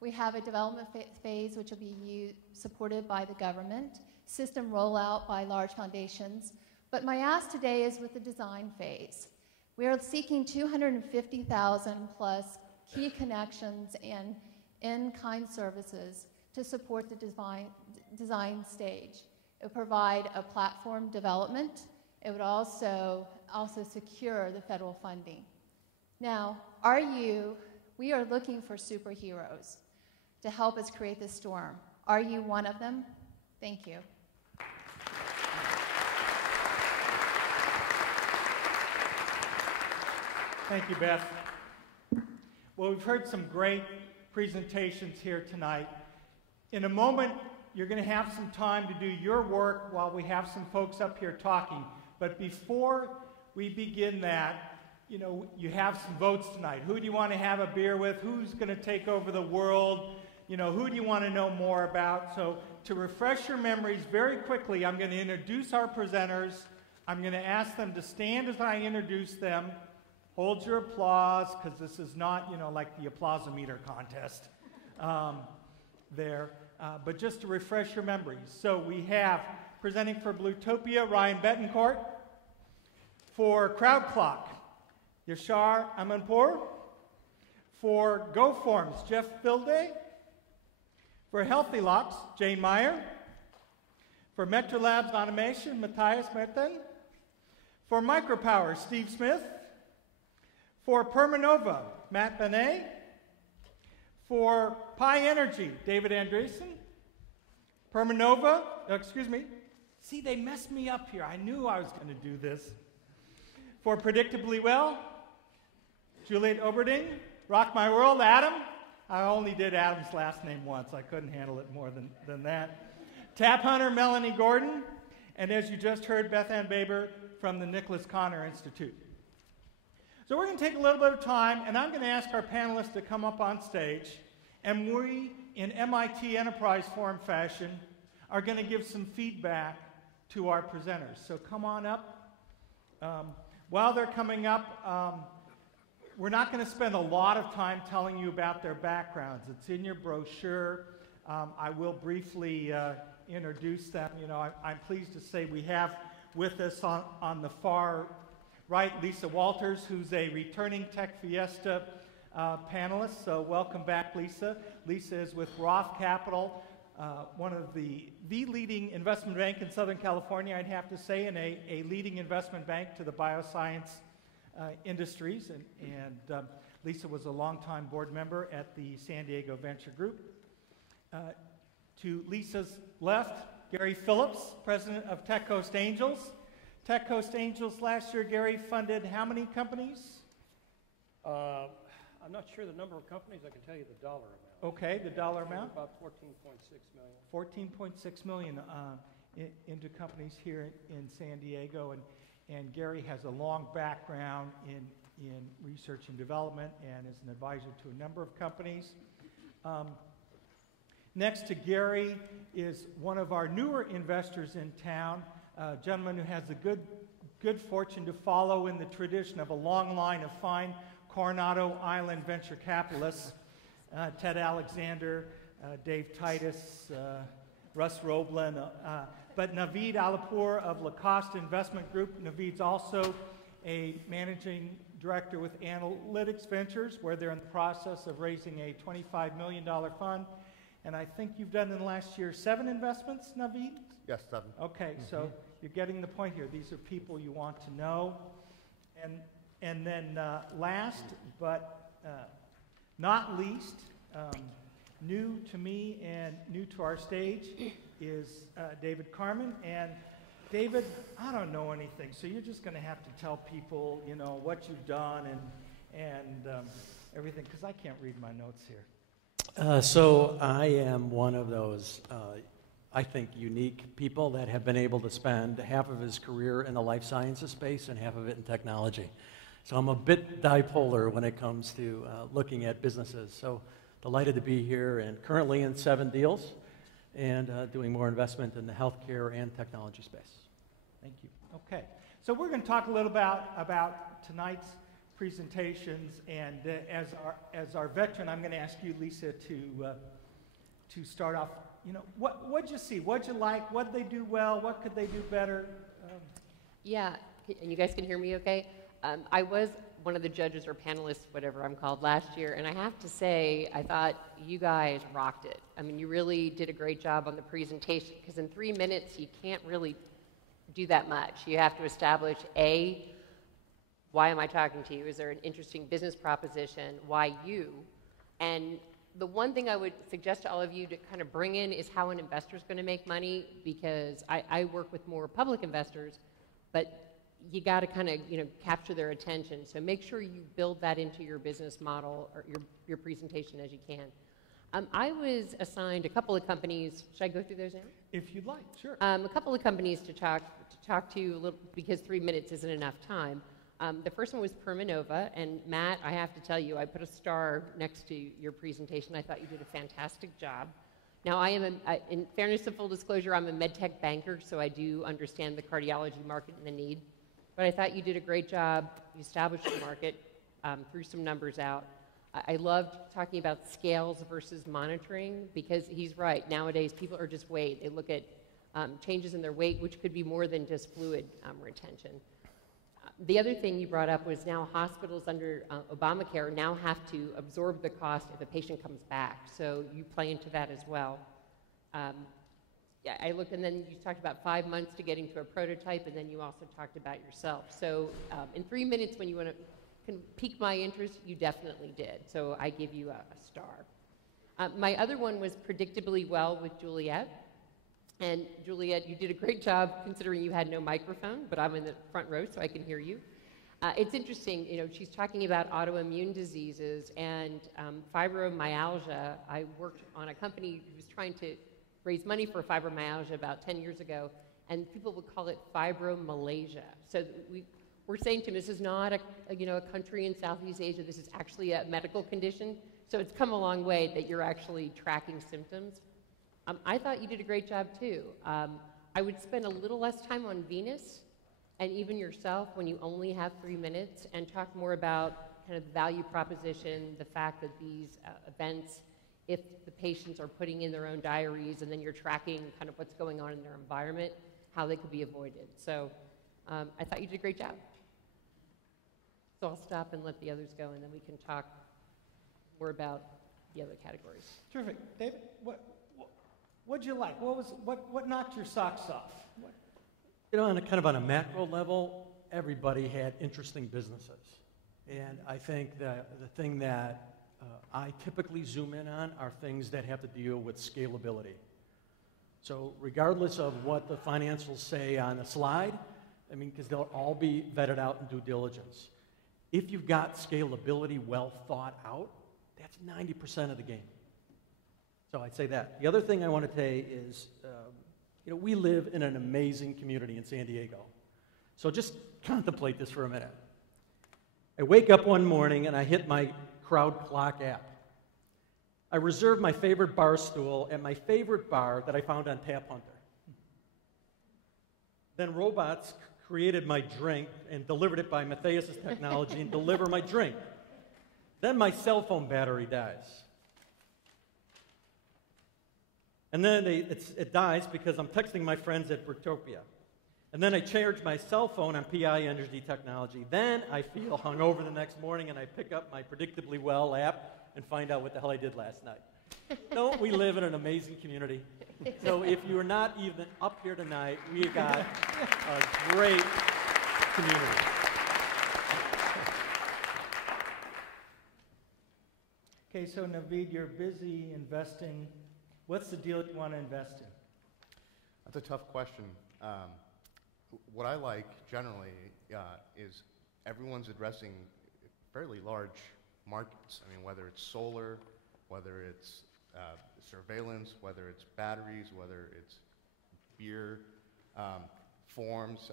We have a development phase, which will be supported by the government, system rollout by large foundations, but my ask today is with the design phase. We are seeking 250,000 plus key connections and in-kind services to support the design stage. It will provide a platform development, It would also secure the federal funding. Now, we are looking for superheroes to help us create this storm. Are you one of them? Thank you. Thank you, Beth. Well, we've heard some great presentations here tonight. In a moment, you're going to have some time to do your work while we have some folks up here talking. But before we begin that, you have some votes tonight. Who do you want to have a beer with? Who's going to take over the world? Who do you want to know more about? So to refresh your memories very quickly, I'm going to introduce our presenters. I'm going to ask them to stand as I introduce them. Hold your applause, because this is not, like the applause-o-meter contest there. But just to refresh your memories. So we have, presenting for Bluetopia, Ryan Betancourt. For Crowd Clock, Yashar Amanpour. For GoForms, Jeff Filday. For Healthy Locks, Jane Meyer. For Metrolabs Automation, Matthias Merten. For Micropower, Steve Smith. For Permanova, Matt Benet. For Pi Energy, David Andreessen. Permanova, see, they messed me up here. I knew I was going to do this. For Predictably Well, Juliet Oberding. Rock My World, Adam. I only did Adam's last name once. I couldn't handle it more than that. Tap Hunter, Melanie Gordon. And as you just heard, Beth Ann Baber from the Nicholas Connor Institute. So we're going to take a little bit of time, and I'm going to ask our panelists to come up on stage, and we, in MIT Enterprise Forum fashion, are going to give some feedback to our presenters. So come on up. While they're coming up, we're not going to spend a lot of time telling you about their backgrounds. It's in your brochure. I will briefly introduce them. I'm pleased to say we have with us on the far right, Lisa Walters, who's a returning Tech Fiesta panelist. So welcome back, Lisa. Lisa is with Roth Capital, one of the leading investment bank in Southern California, I'd have to say, and a leading investment bank to the bioscience industries. And Lisa was a longtime board member at the San Diego Venture Group. To Lisa's left, Gary Phillips, president of Tech Coast Angels. Tech Coast Angels last year, Gary, funded how many companies? I'm not sure the number of companies. I can tell you the dollar amount. Okay, the dollar amount? About 14.6 million. 14.6 million into companies here in San Diego. And Gary has a long background in research and development and is an advisor to a number of companies. Next to Gary is one of our newer investors in town, a gentleman who has the good fortune to follow in the tradition of a long line of fine Coronado Island venture capitalists, Ted Alexander, Dave Titus, Russ Roblin, but Naveed Alipur of Lacoste Investment Group. Naveed's also a managing director with Analytics Ventures, where they're in the process of raising a $25 million fund. And I think you've done in the last year 7 investments, Naveed? Yes, 7. Okay, so you're getting the point here. These are people you want to know. And then last but not least, new to me and new to our stage is David Carmen. And David, I don't know anything, so you're just going to have to tell people, what you've done and everything, because I can't read my notes here. So I am one of those, I think, unique people that have been able to spend half of his career in the life sciences space and half of it in technology. So I'm a bit bipolar when it comes to looking at businesses. So delighted to be here and currently in 7 deals and doing more investment in the healthcare and technology space. Thank you. Okay, so we're going to talk a little about tonight's presentations, and as our veteran, I'm going to ask you, Lisa, to start off. What'd you see? What'd you like? What did they do well? What could they do better? Yeah, and you guys can hear me okay? I was one of the judges or panelists, whatever I'm called, last year, and I have to say, I thought you guys rocked it. I mean, you really did a great job on the presentation, because in 3 minutes, you can't really do that much. You have to establish, A, why am I talking to you? Is there an interesting business proposition? Why you? And the one thing I would suggest to all of you to kind of bring in is how an investor is going to make money, because I work with more public investors, but you got to kind of, capture their attention. So make sure you build that into your business model or your presentation as you can. I was assigned a couple of companies. Should I go through those now? If you'd like, sure. A couple of companies to talk to you a little, because 3 minutes isn't enough time. The first one was Permanova, and Matt, I have to tell you, I put a star next to your presentation. I thought you did a fantastic job. Now, in fairness of full disclosure, I'm a medtech banker, so I do understand the cardiology market and the need. But I thought you did a great job. You established the market, threw some numbers out. I loved talking about scales versus monitoring, because he's right. Nowadays, people are just weight. They look at changes in their weight, which could be more than just fluid retention. The other thing you brought up was now hospitals under Obamacare now have to absorb the cost if a patient comes back. So you play into that as well. I looked, and then you talked about 5 months to getting to a prototype, and then you also talked about yourself. So in 3 minutes, when you want to pique my interest, you definitely did. So I give you a star. My other one was Predictably Well with Juliet. And Juliet, you did a great job considering you had no microphone, but I'm in the front row so I can hear you. It's interesting, she's talking about autoimmune diseases and fibromyalgia. I worked on a company who was trying to raise money for fibromyalgia about 10 years ago, and people would call it fibromalacia. So we're saying to them, this is not a country in Southeast Asia, this is actually a medical condition. So it's come a long way that you're actually tracking symptoms. I thought you did a great job too. I would spend a little less time on Venus and even yourself when you only have 3 minutes, and talk more about kind of the value proposition, the fact that these events, if the patients are putting in their own diaries and then you're tracking kind of what's going on in their environment, how they could be avoided. So I thought you did a great job. So I'll stop and let the others go, and then we can talk more about the other categories. Terrific. David, what'd you like? What knocked your socks off? On a macro level, everybody had interesting businesses. And I think that the thing that I typically zoom in on are things that have to deal with scalability. So regardless of what the financials say on the slide, because they'll all be vetted out in due diligence. If you've got scalability well thought out, that's 90% of the game. So I'd say that. The other thing I want to say is, we live in an amazing community in San Diego. So just contemplate this for a minute. I wake up one morning and I hit my Crowd Clock app. I reserved my favorite bar stool at my favorite bar that I found on Tap Hunter. Then robots created my drink and delivered it by Matthias's technology and deliver my drink. Then my cell phone battery dies. And then it dies because I'm texting my friends at Brutopia. And then I charge my cell phone on PI Energy Technology. Then I feel hungover the next morning and I pick up my Predictably Well app and find out what the hell I did last night. Don't we live in an amazing community? So if you're not even up here tonight, we got a great community. Okay, so Naveed, you're busy investing. What's the deal you want to invest in? That's a tough question. What I like generally is everyone's addressing fairly large markets. Whether it's solar, whether it's surveillance, whether it's batteries, whether it's beer, forms,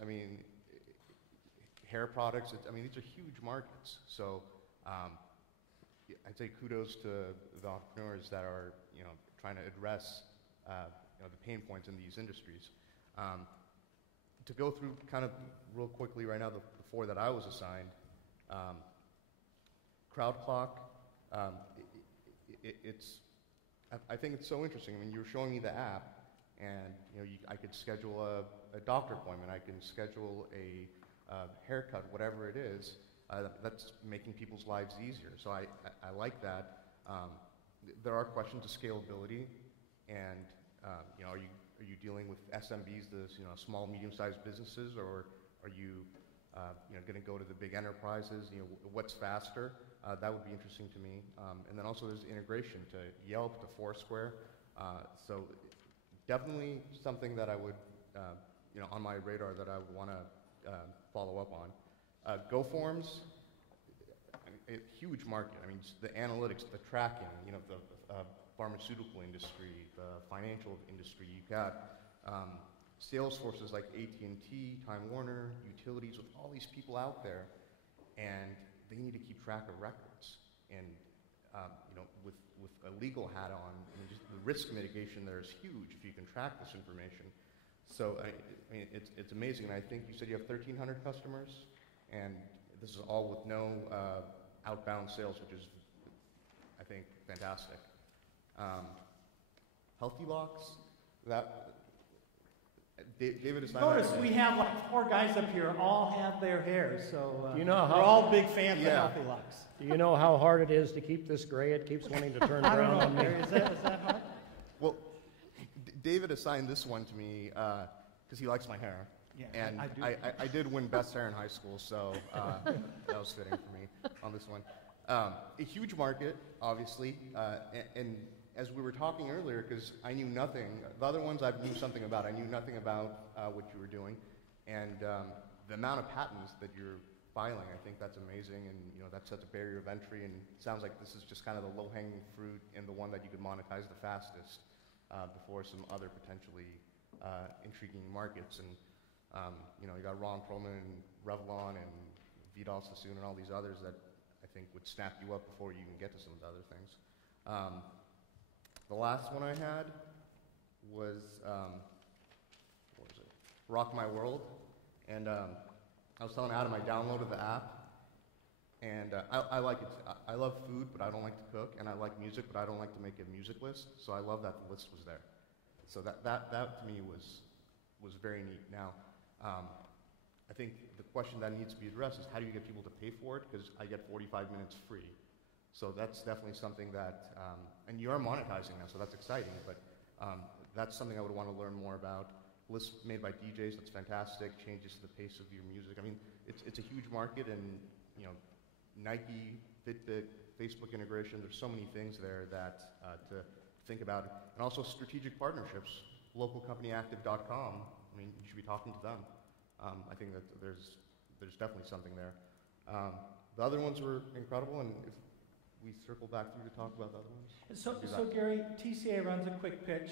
hair products. These are huge markets. So I'd say kudos to the entrepreneurs that are trying to address the pain points in these industries. To go through kind of real quickly right now the four that I was assigned, Crowd Clock, I think it's so interesting. You were showing me the app, and I could schedule a doctor appointment, I can schedule a haircut, whatever it is. That's making people's lives easier. So I like that. There are questions of scalability, and are you are you dealing with SMBs, the small, medium-sized businesses, or are you going to go to the big enterprises? What's faster? That would be interesting to me. And then also there's integration to Yelp, to Foursquare. So definitely something that I would, on my radar that I would want to follow up on. GoForms, a huge market. I mean, just the analytics, the tracking, the pharmaceutical industry, the financial industry. You've got sales forces like AT&T, Time Warner, utilities, with all these people out there, and they need to keep track of records. And with a legal hat on, just the risk mitigation there is huge if you can track this information. So I mean, it's amazing. And I think you said you have 1,300 customers, and this is all with no outbound sales, which is, I think, fantastic. Healthy Locks, David is not. Notice we have like 4 guys up here, all have their hair, so you know we're all big fans of Healthy Locks. Do you know how hard it is to keep this gray? It keeps wanting to turn I around don't on know, me. Is that hard? Well, David assigned this one to me because he likes my hair. Yeah, and I did win best hair in high school, so that was fitting for me on this one. A huge market, obviously, and as we were talking earlier, because I knew nothing, the other ones I knew something about, I knew nothing about what you were doing, and the amount of patents that you're filing, I think that's amazing, and that sets a barrier of entry, and it sounds like this is just kind of the low-hanging fruit and the one that you could monetize the fastest before some other potentially intriguing markets. And you got Ron Perlman and Revlon and Vidal Sassoon and all these others that I think would snap you up before you even get to some of the other things. The last one I had was, what was it? Rock My World. And I was telling Adam I downloaded the app, and I like it. I love food, but I don't like to cook, and I like music, but I don't like to make a music list. So I love that the list was there. So that to me was very neat. Now, I think the question that needs to be addressed is how do you get people to pay for it? Because I get 45 minutes free. So that's definitely something that, and you are monetizing now, so that's exciting, but that's something I would want to learn more about. Lists made by DJs, that's fantastic, changes to the pace of your music. I mean, it's a huge market, and Nike, Fitbit, Facebook integration, there's so many things there that to think about. And also strategic partnerships, localcompanyactive.com, I mean, you should be talking to them. I think that there's definitely something there. The other ones were incredible, and if we circle back through to talk about the other ones. So Gary, TCA runs a quick pitch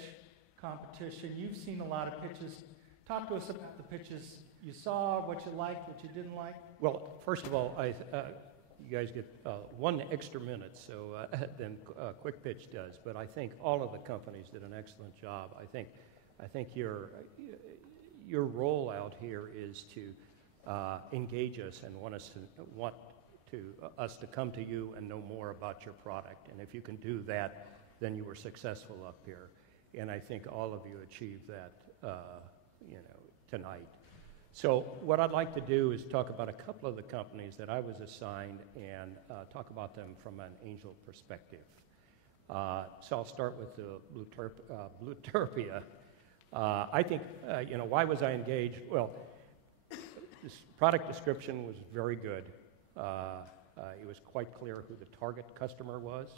competition. You've seen a lot of pitches. Talk to us about the pitches you saw, what you liked, what you didn't like. Well, first of all, you guys get 1 extra minute than Quick Pitch does, but I think all of the companies did an excellent job. I think your role out here is to engage us and want us to come to you and know more about your product. And if you can do that, then you were successful up here. And I think all of you achieved that, tonight. So what I'd like to do is talk about a couple of the companies that I was assigned and talk about them from an angel perspective. So I'll start with the Blueterpia. I think, why was I engaged? Well, this product description was very good. It was quite clear who the target customer was.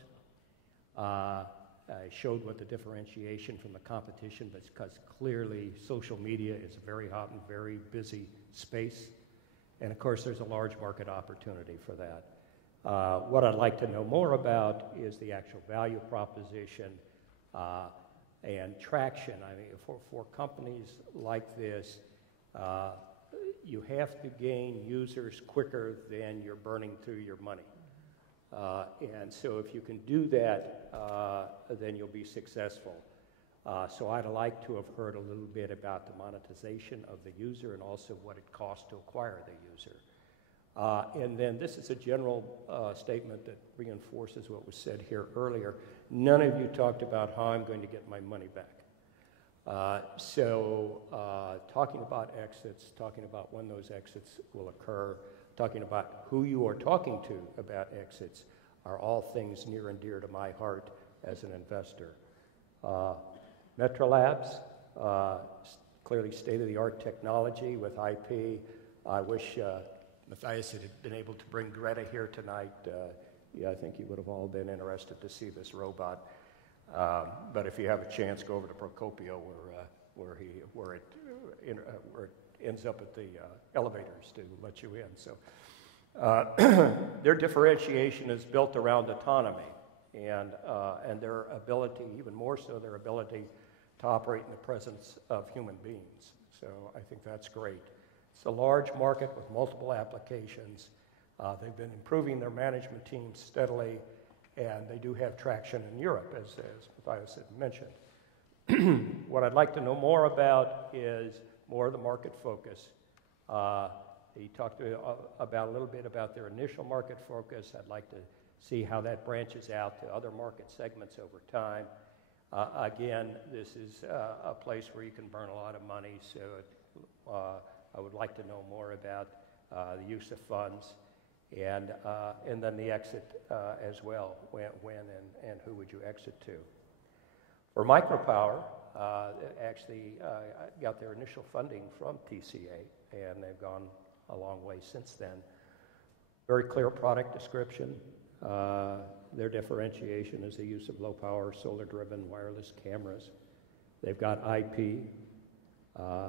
Showed what the differentiation from the competition, because clearly social media is a very hot and very busy space. And of course, there's a large market opportunity for that. What I'd like to know more about is the actual value proposition and traction. I mean, for companies like this, you have to gain users quicker than you're burning through your money. And so if you can do that, then you'll be successful. So I'd like to have heard a little bit about the monetization of the user and also what it costs to acquire the user. And then this is a general statement that reinforces what was said here earlier. None of you talked about how I'm going to get my money back. Talking about exits, talking about when those exits will occur, talking about who you are talking to about exits are all things near and dear to my heart as an investor. Metro Labs, Clearly state-of-the-art technology with IP. I wish Matthias had been able to bring Greta here tonight. Yeah, I think you would have all been interested to see this robot. But if you have a chance, go over to Procopio where it ends up at the elevators to let you in. So their differentiation is built around autonomy and their ability, even more so, their ability to operate in the presence of human beings. So I think that's great. It's a large market with multiple applications. They've been improving their management team steadily, and they do have traction in Europe, as Matthias had mentioned. What I'd like to know more about is more of the market focus. He talked about a little bit about their initial market focus. I'd like to see how that branches out to other market segments over time. Again, this is a place where you can burn a lot of money, so I would like to know more about the use of funds and then the exit as well. When and who would you exit to? For micropower, actually got their initial funding from TCA, and they've gone a long way since then. Very clear product description. Their differentiation is the use of low-power, solar-driven wireless cameras. They've got IP.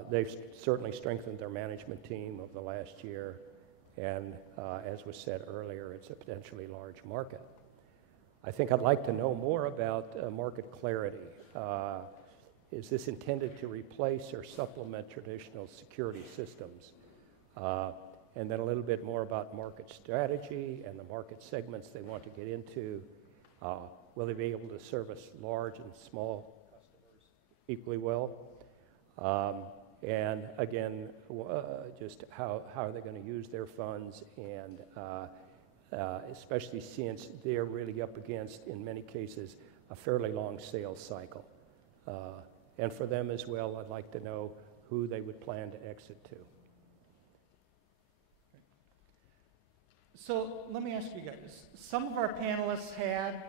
They've certainly strengthened their management team over the last year, and as was said earlier, it's a potentially large market. I think I'd like to know more about market clarity. Is this intended to replace or supplement traditional security systems? And then a little bit more about market strategy and the market segments they want to get into. Will they be able to service large and small customers equally well? And again, just how are they going to use their funds, and especially since they're really up against, in many cases, a fairly long sales cycle. And for them as well, I'd like to know who they would plan to exit to. So let me ask you guys, some of our panelists had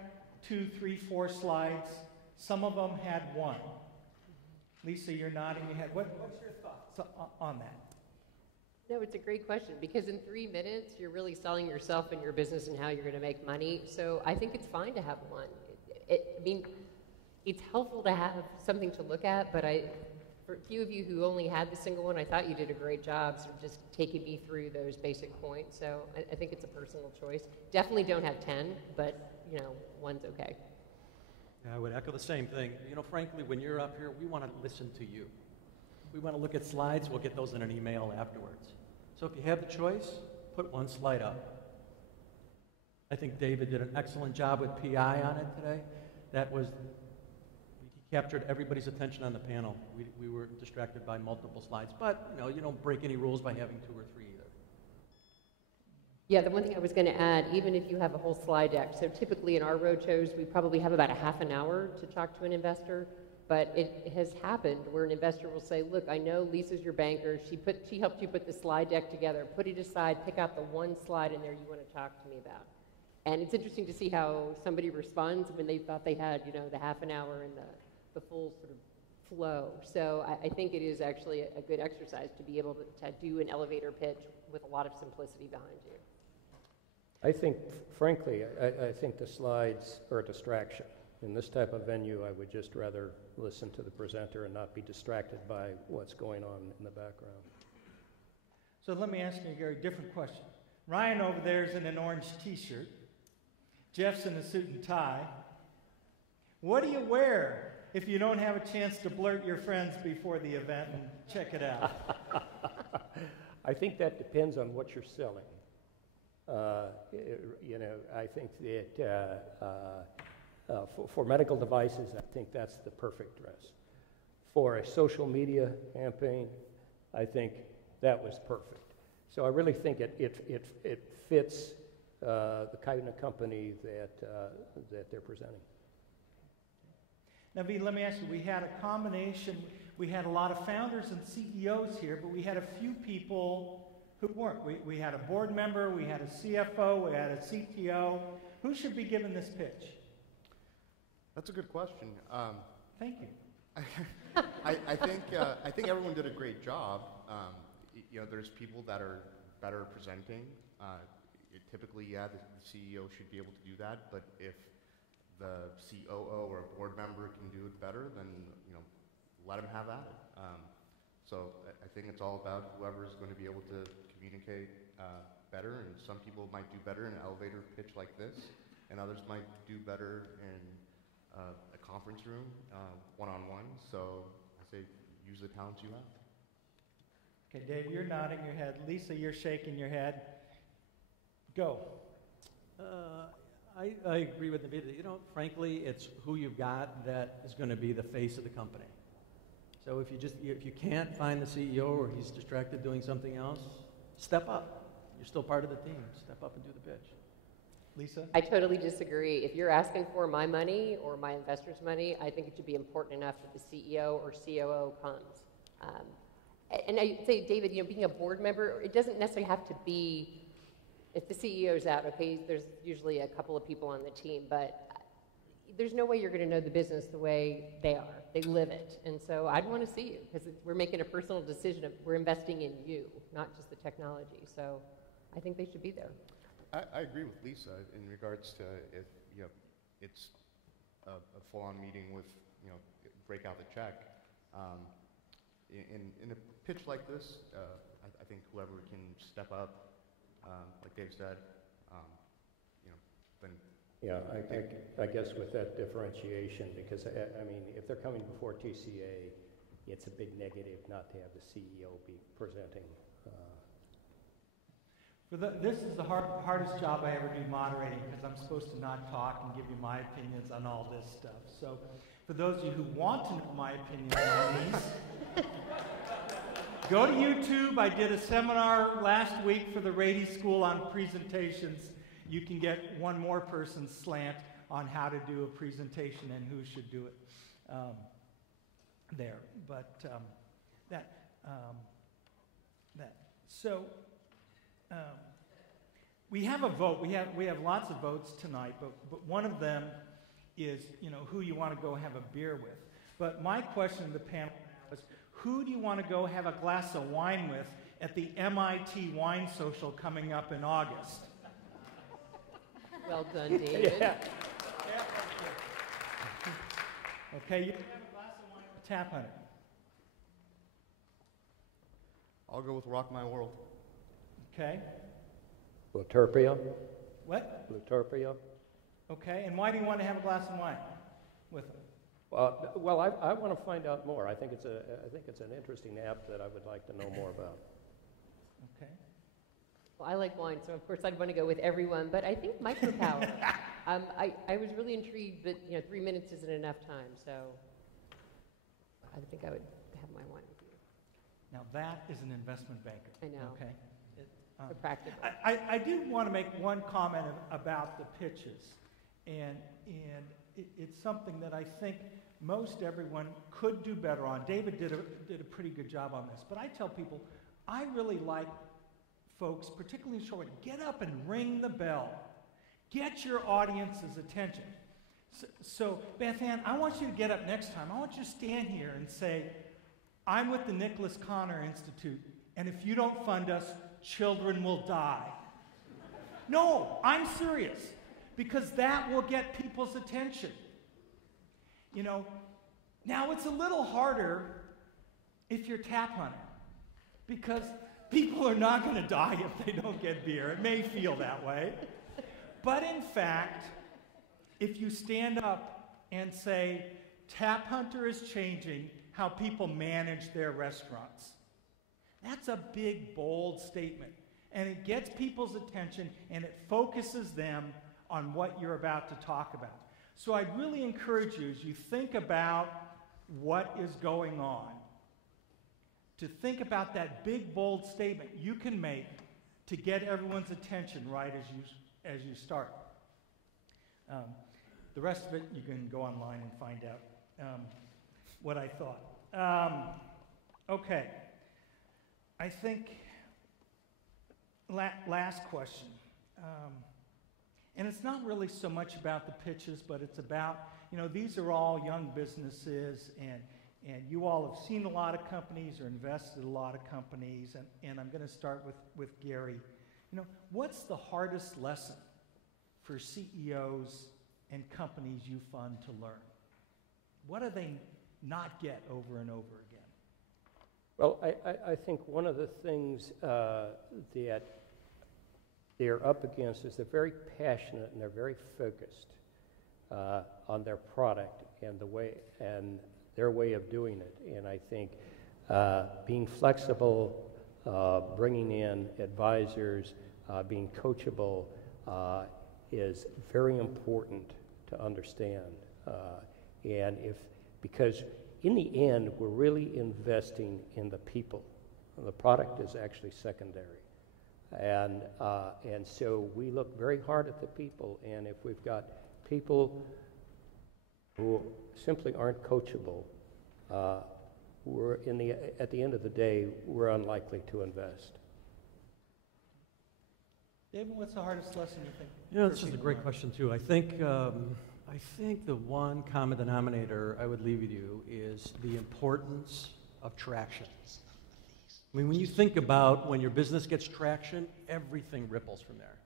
2, 3, 4 slides. Some of them had 1. Lisa, you're nodding your head. What's your thoughts on that? No, it's a great question, because in 3 minutes, you're really selling yourself and your business and how you're going to make money. So I think it's fine to have 1. I mean, it's helpful to have something to look at, but for a few of you who only had the single one, I thought you did a great job sort of just taking me through those basic points. So I think it's a personal choice. Definitely don't have 10, but, 1's okay. Yeah, I would echo the same thing. Frankly, when you're up here, we want to listen to you. We want to look at slides. We'll get those in an email afterwards. So if you have the choice, put 1 slide up. I think David did an excellent job with PI on it today. He captured everybody's attention on the panel. We were distracted by multiple slides, but you don't break any rules by having 2 or 3 either. Yeah, the one thing I was going to add, even if you have a whole slide deck, so typically in our roadshows, we probably have about a half an hour to talk to an investor, but it has happened where an investor will say, look, I know Lisa's your banker, she helped you put the slide deck together, put it aside, pick out the 1 slide in there you want to talk to me about. And it's interesting to see how somebody responds when they thought they had, the half an hour and the full sort of flow. So I think it is actually a good exercise to be able to do an elevator pitch with a lot of simplicity behind you. I think, frankly, I think the slides are a distraction. In this type of venue, I would just rather listen to the presenter and not be distracted by what's going on in the background. So let me ask you a very different question. Ryan over there is in an orange t-shirt. Jeff's in a suit and tie. What do you wear if you don't have a chance to blurt your friends before the event and check it out? I think that depends on what you're selling. I think that for medical devices, I think that's the perfect dress. For a social media campaign, I think that was perfect. So I really think it fits the kind of company that they're presenting. Now, V, let me ask you, we had a combination, we had a lot of founders and CEOs here, but we had a few people who weren't. We had a board member, we had a CFO, we had a CTO. Who should be given this pitch? That's a good question. Thank you. I think everyone did a great job. You know, there's people that are better presenting. Typically, yeah, the CEO should be able to do that. But if the COO or a board member can do it better, then let him have at it. So I think it's all about whoever is going to be able to communicate better. And some people might do better in an elevator pitch like this, and others might do better in a conference room, one-on-one. So I say use the talents you have. Okay, Dave, you're nodding your head. Lisa, you're shaking your head. Go. I agree with David. Frankly, it's who you've got that is going to be the face of the company. So if you can't find the CEO or he's distracted doing something else, step up. You're still part of the team. Step up and do the pitch. Lisa? I totally disagree. If you're asking for my money or my investors' money, I think it should be important enough that the CEO or COO comes. And I say, David, being a board member, it doesn't necessarily have to be, if the CEO's out, okay, there's usually a couple of people on the team, but there's no way you're going to know the business the way they are. They live it. And so I'd want to see you, because we're making a personal decision of we're investing in you, not just the technology. So I think they should be there. I agree with Lisa in regards to if it's a full-on meeting with break out the check. In a pitch like this, I think whoever can step up, like Dave said, then. Yeah, I guess with that differentiation, because I mean, if they're coming before TCA, it's a big negative not to have the CEO be presenting. This is the hardest job I ever do, moderating, because I'm supposed to not talk and give you my opinions on all this stuff. So for those of you who want to know my opinions on these, go to YouTube. I did a seminar last week for the Rady School on presentations. You can get one more person's slant on how to do a presentation and who should do it there. But So we have a vote. We have lots of votes tonight, but one of them is who you want to go have a beer with. But my question to the panel now is, who do you want to go have a glass of wine with at the MIT Wine Social coming up in August? Well done, David. Yeah. Okay, you can have a glass of wine with Tap Hunter. I'll go with Rock My World. Okay. Bluterpia. What? Bluterpia. Okay, and why do you want to have a glass of wine with them? Well, I want to find out more. I think it's an interesting app that I would like to know more about. Okay. Well, I like wine, so of course I'd want to go with everyone, but I think micropower. I was really intrigued, but 3 minutes isn't enough time, so I think I would have my wine with you. Now that is an investment banker. I know. Okay. So practical. I do want to make one comment about the pitches, and it's something that I think most everyone could do better on. David did a pretty good job on this, but I tell people I really like folks, particularly in short, get up and ring the bell. Get your audience's attention. So Beth Ann, I want you to get up next time. I want you to stand here and say, I'm with the Nicholas Connor Institute, and if you don't fund us, children will die. No, I'm serious, because that will get people's attention. Now it's a little harder if you're Tap Hunter, because people are not going to die if they don't get beer. It may feel that way. But in fact, if you stand up and say, Tap Hunter is changing how people manage their restaurants, that's a big, bold statement. And it gets people's attention, and it focuses them on what you're about to talk about. So I'd really encourage you, as you think about what is going on, to think about that big, bold statement you can make to get everyone's attention right as you start. The rest of it, you can go online and find out what I thought. Okay. I think last question. And it's not really so much about the pitches, but it's about, these are all young businesses, And you all have seen a lot of companies or invested in a lot of companies, and I'm going to start with Gary. You know, what's the hardest lesson for CEOs and companies you fund to learn? What do they not get over and over again? Well, I think one of the things that they're up against is they're very passionate and they're very focused on their product and their way of doing it. And I think being flexible, bringing in advisors, being coachable is very important to understand. Because in the end, we're really investing in the people. The product is actually secondary. And so we look very hard at the people, and if we've got people who simply aren't coachable, at the end of the day, we're unlikely to invest. David, what's the hardest lesson you think? You know, this is a great question too. I think the one common denominator I would leave with you is the importance of traction. I mean, when you think about when your business gets traction, everything ripples from there,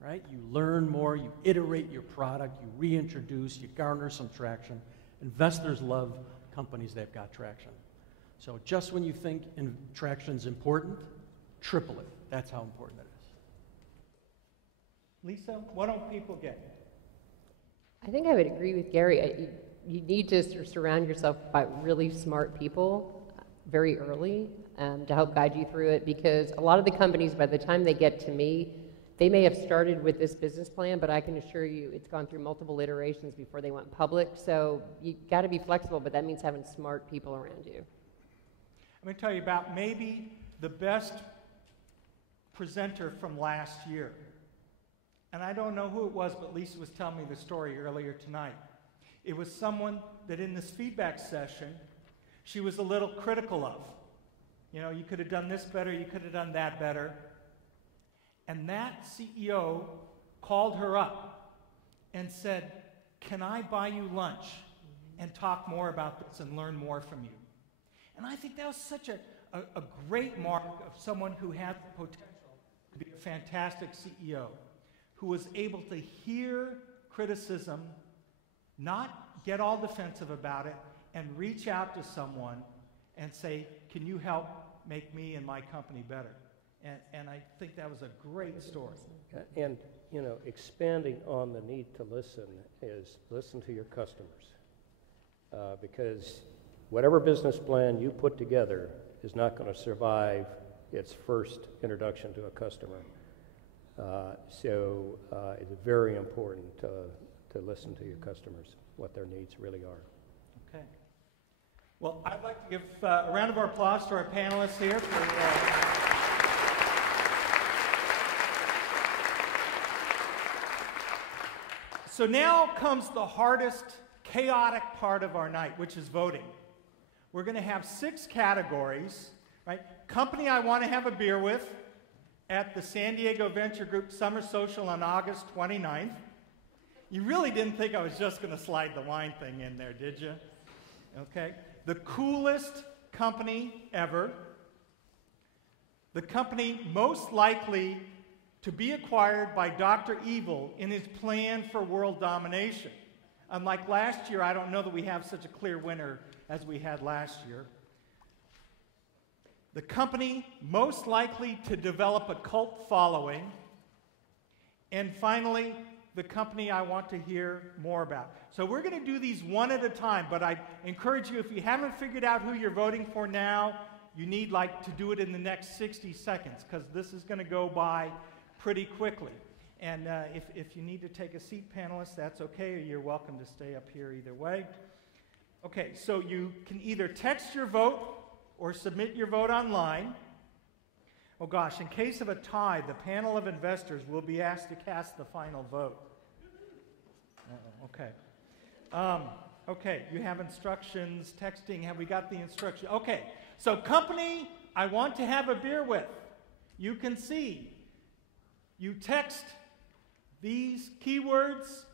right? You learn more, you iterate your product, you reintroduce, you garner some traction. Investors love companies that have got traction. So just when you think traction's important, triple it. That's how important it is. Lisa, what don't people get? I think I would agree with Gary. You need to surround yourself by really smart people very early to help guide you through it, because a lot of the companies, by the time they get to me, they may have started with this business plan, but I can assure you it's gone through multiple iterations before they went public. So you got to be flexible, but that means having smart people around you. I'm going to tell you about maybe the best presenter from last year. And I don't know who it was, but Lisa was telling me the story earlier tonight. It was someone that in this feedback session, she was a little critical of. You know, you could have done this better, you could have done that better. And that CEO called her up and said, "Can I buy you lunch and talk more about this and learn more from you?" And I think that was such a great mark of someone who had the potential to be a fantastic CEO, who was able to hear criticism, not get all defensive about it, and reach out to someone and say, "Can you help make me and my company better?" And I think that was a great story. And, you know, expanding on the need to listen is listen to your customers. Because whatever business plan you put together is not going to survive its first introduction to a customer. So it's very important to listen to your customers, what their needs really are. Okay. Well, I'd like to give a round of applause to our panelists here. So now comes the hardest, chaotic part of our night, which is voting. We're going to have 6 categories, right? Company I want to have a beer with at the San Diego Venture Group Summer Social on August 29th. You really didn't think I was just going to slide the wine thing in there, did you? Okay. The coolest company ever. The company most likely to be acquired by Dr. Evil in his plan for world domination. Unlike last year, I don't know that we have such a clear winner as we had last year. The company most likely to develop a cult following. And finally, the company I want to hear more about. So we're going to do these one at a time, but I encourage you, if you haven't figured out who you're voting for now, you need to do it in the next 60 seconds, because this is going to go by pretty quickly. And if you need to take a seat, panelists, that's okay, or you're welcome to stay up here either way. Okay, so you can either text your vote or submit your vote online. Oh gosh, in case of a tie, the panel of investors will be asked to cast the final vote. Okay. Okay, you have instructions, texting. Have we got the instruction? Okay, so company I want to have a beer with. You can see. You text these keywords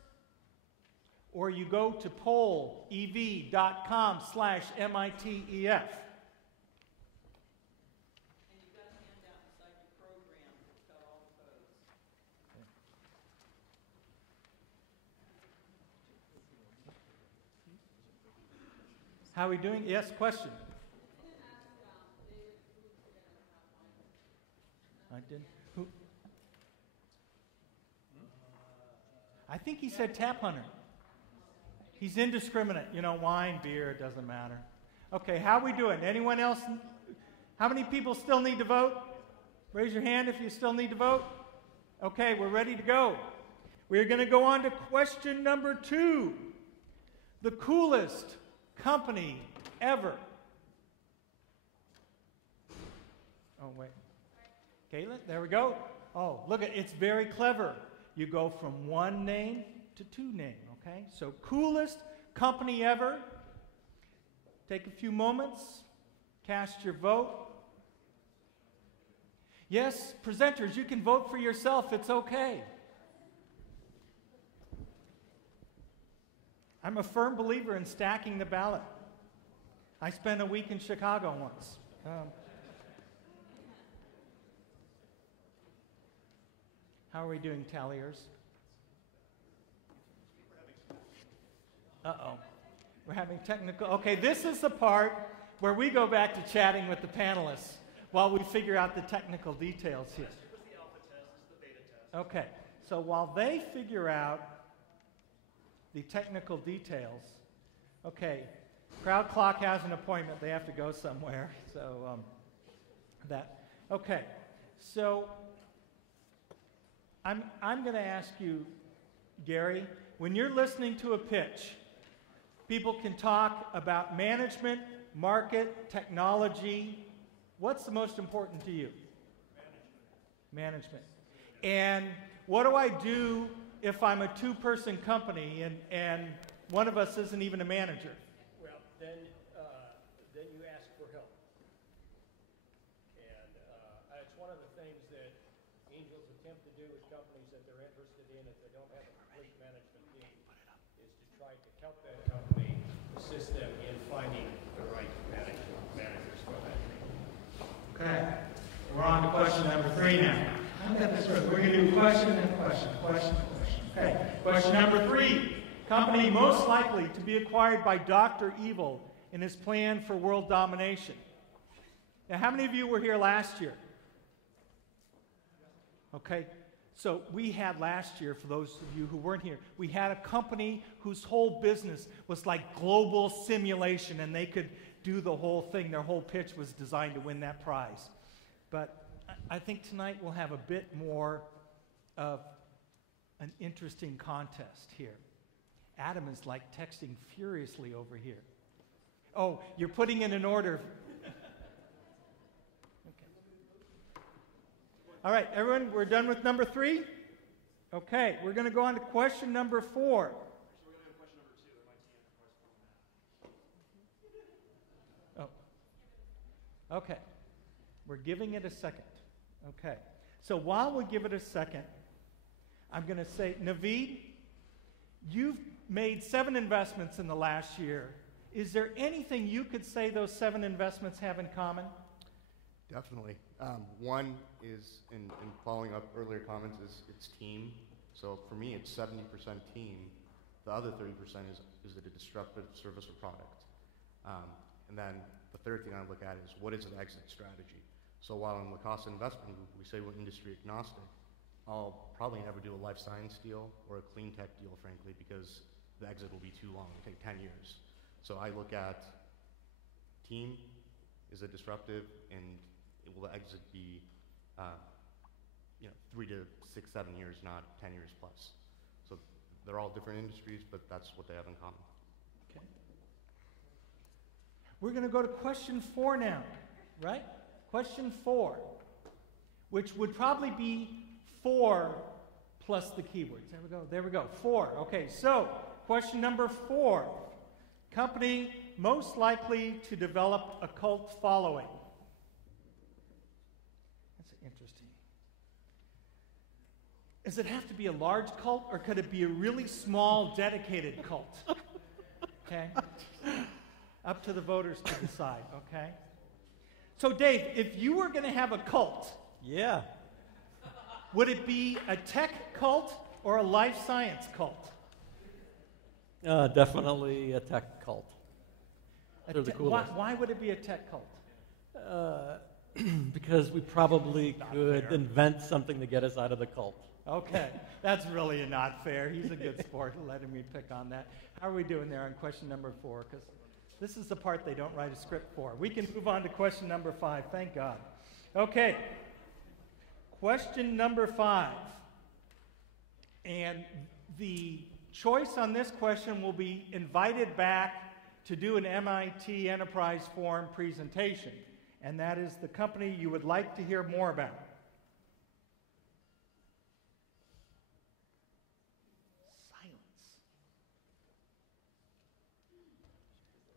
or you go to pollev.com/MITEF. How are we doing? Yes, question. I did. Who? I think he said Tap Hunter. He's indiscriminate. You know, wine, beer, it doesn't matter. Okay, how are we doing? Anyone else? How many people still need to vote? Raise your hand if you still need to vote. Okay, we're ready to go. We're going to go on to question number 2. The coolest company ever. Oh, wait. Caitlin, there we go. Oh, look, it's very clever. You go from one name to 2 name, okay? So, coolest company ever. Take a few moments. Cast your vote. Yes, presenters, you can vote for yourself. It's okay. I'm a firm believer in stacking the ballot. I spent a week in Chicago once. How are we doing, talliers? Uh-oh. We're having technical... Okay, this is the part where we go back to chatting with the panelists while we figure out the technical details here. This was the alpha test, this is the beta test. Okay, so while they figure out the technical details, okay, crowd clock has an appointment. They have to go somewhere, so okay, so I'm going to ask you, Gary, when you're listening to a pitch, people can talk about management, market, technology. What's the most important to you? Management. And what do I do if I'm a 2-person company and one of us isn't even a manager? Well, then you ask for help. And it's one of the things that angels attempt to do with companies that they're interested in if they don't have a complete management team, is to try to help that company, assist them in finding the right managers for that team. Okay. We're on to question number 3 now. We're going to do question and question. Okay. Question number 3. Company most likely to be acquired by Dr. Evil in his plan for world domination. Now, how many of you were here last year? Okay. So we had last year, for those of you who weren't here, we had a company whose whole business was like global simulation, and they could do the whole thing. Their whole pitch was designed to win that prize. But I think tonight we'll have a bit more of an interesting contest here. Adam is like texting furiously over here. Oh, you're putting it in order. Okay. All right, everyone, we're done with number 3? Okay, we're going to go on to question number 4. Oh. Okay. We're giving it a second. Okay. So while we give it a second, I'm going to say, Naveed, you've made 7 investments in the last year. Is there anything you could say those 7 investments have in common? Definitely. One is, in following up earlier comments, is it's team. So for me, it's 70% team. The other 30% is a disruptive service or product. And then the third thing I look at is what is an exit strategy? So while in Lacoste Investment Group, we say we're industry agnostic, I'll probably never do a life science deal or a clean tech deal, frankly, because the exit will be too long. It'll take 10 years. So I look at team, is it disruptive, and will the exit be 3 to 6, 7 years, not 10 years plus. So they're all different industries, but that's what they have in common. Okay. We're going to go to question 4 now, right? Question 4, which would probably be 4 plus the keywords. There we go. There we go. 4. Okay, so question number 4. Company most likely to develop a cult following. That's interesting. Does it have to be a large cult, or could it be a really small, dedicated cult? Okay? Up to the voters to decide, okay? So, Dave, if you were going to have a cult, Yeah. would it be a tech cult or a life science cult? Definitely a tech cult. They're the coolest. Why would it be a tech cult? Because we probably could invent something to get us out of the cult. Okay, that's really not fair. He's a good sport letting me pick on that. How are we doing there on question number 4? Because this is the part they don't write a script for. We can move on to question number 5, thank God. Okay, question number 5. And the choice on this question will be invited back to do an MIT Enterprise Forum presentation. And that is the company you would like to hear more about.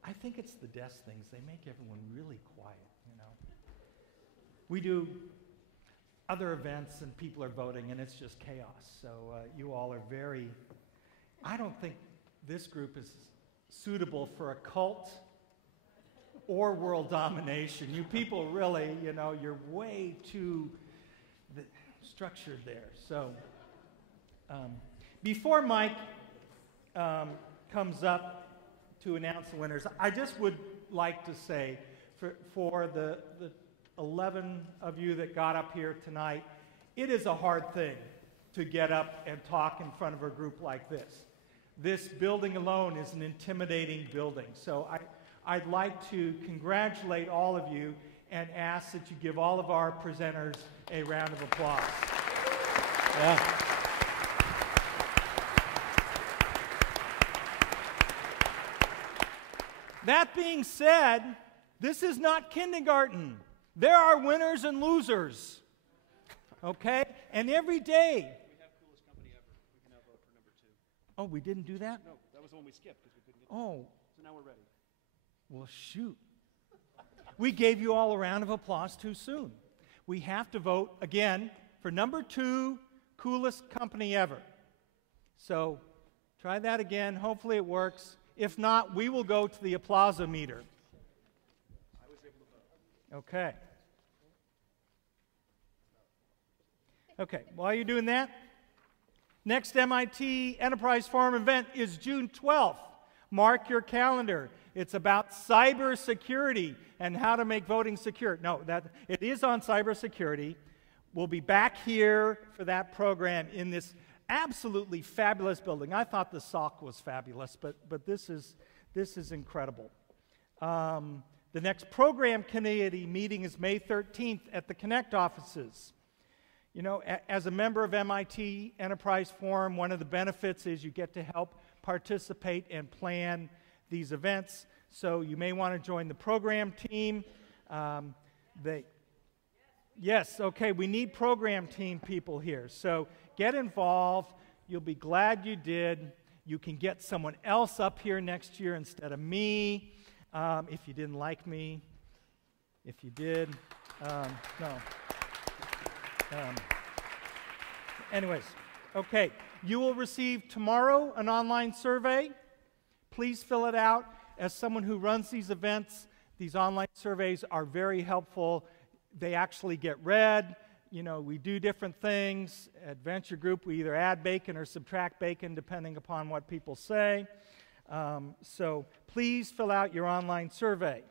I think it's the desk things. They make everyone really quiet, you know. We do other events and people are voting and it's just chaos. So you all are very, I don't think this group is suitable for a cult or world domination. You people really, you know, you're way too structured there. So before Mike comes up to announce the winners, I just would like to say for the 11 of you that got up here tonight, it is a hard thing to get up and talk in front of a group like this. This building alone is an intimidating building. So I'd like to congratulate all of you and ask that you give all of our presenters a round of applause. Yeah. That being said, this is not kindergarten. There are winners and losers. Okay? And every day. We have coolest company ever. We can now vote for number 2. Oh, we didn't do that? No, that was the one we skipped because we couldn't get Oh. So now we're ready. Well, shoot. We gave you all a round of applause too soon. We have to vote again for number 2, coolest company ever. So try that again. Hopefully it works. If not, we will go to the applause-o-meter. I was able to vote. Okay. Okay, while you're doing that, next MIT Enterprise Forum event is June 12th. Mark your calendar. It's about cybersecurity and how to make voting secure. No, it is on cybersecurity. We'll be back here for that program in this absolutely fabulous building. I thought the SOC was fabulous, but this is incredible. The next program committee meeting is May 13th at the Connect offices. You know, as a member of MIT Enterprise Forum, one of the benefits is you get to help participate and plan these events. So you may want to join the program team. Yes, okay, we need program team people here. So get involved. You'll be glad you did. You can get someone else up here next year instead of me, if you didn't like me. If you did, no. Anyways, okay, you will receive tomorrow an online survey. Please fill it out. As someone who runs these events, these online surveys are very helpful. They actually get read. You know, we do different things. At Venture Group, we either add bacon or subtract bacon, depending upon what people say. So please fill out your online survey.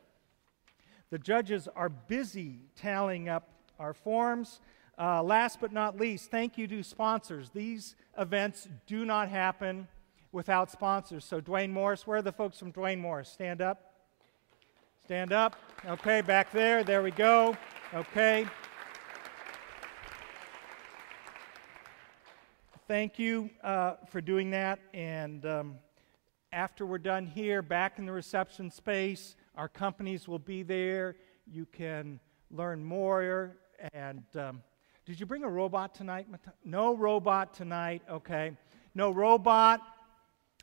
The judges are busy tallying up our forms. Last but not least, thank you to sponsors. These events do not happen without sponsors. So Dwayne Morris, where are the folks from Dwayne Morris? Stand up. Stand up. Okay, back there. There we go. Okay. Thank you for doing that. And after we're done here, back in the reception space, our companies will be there. You can learn more. And did you bring a robot tonight? No robot tonight. Okay. No robot.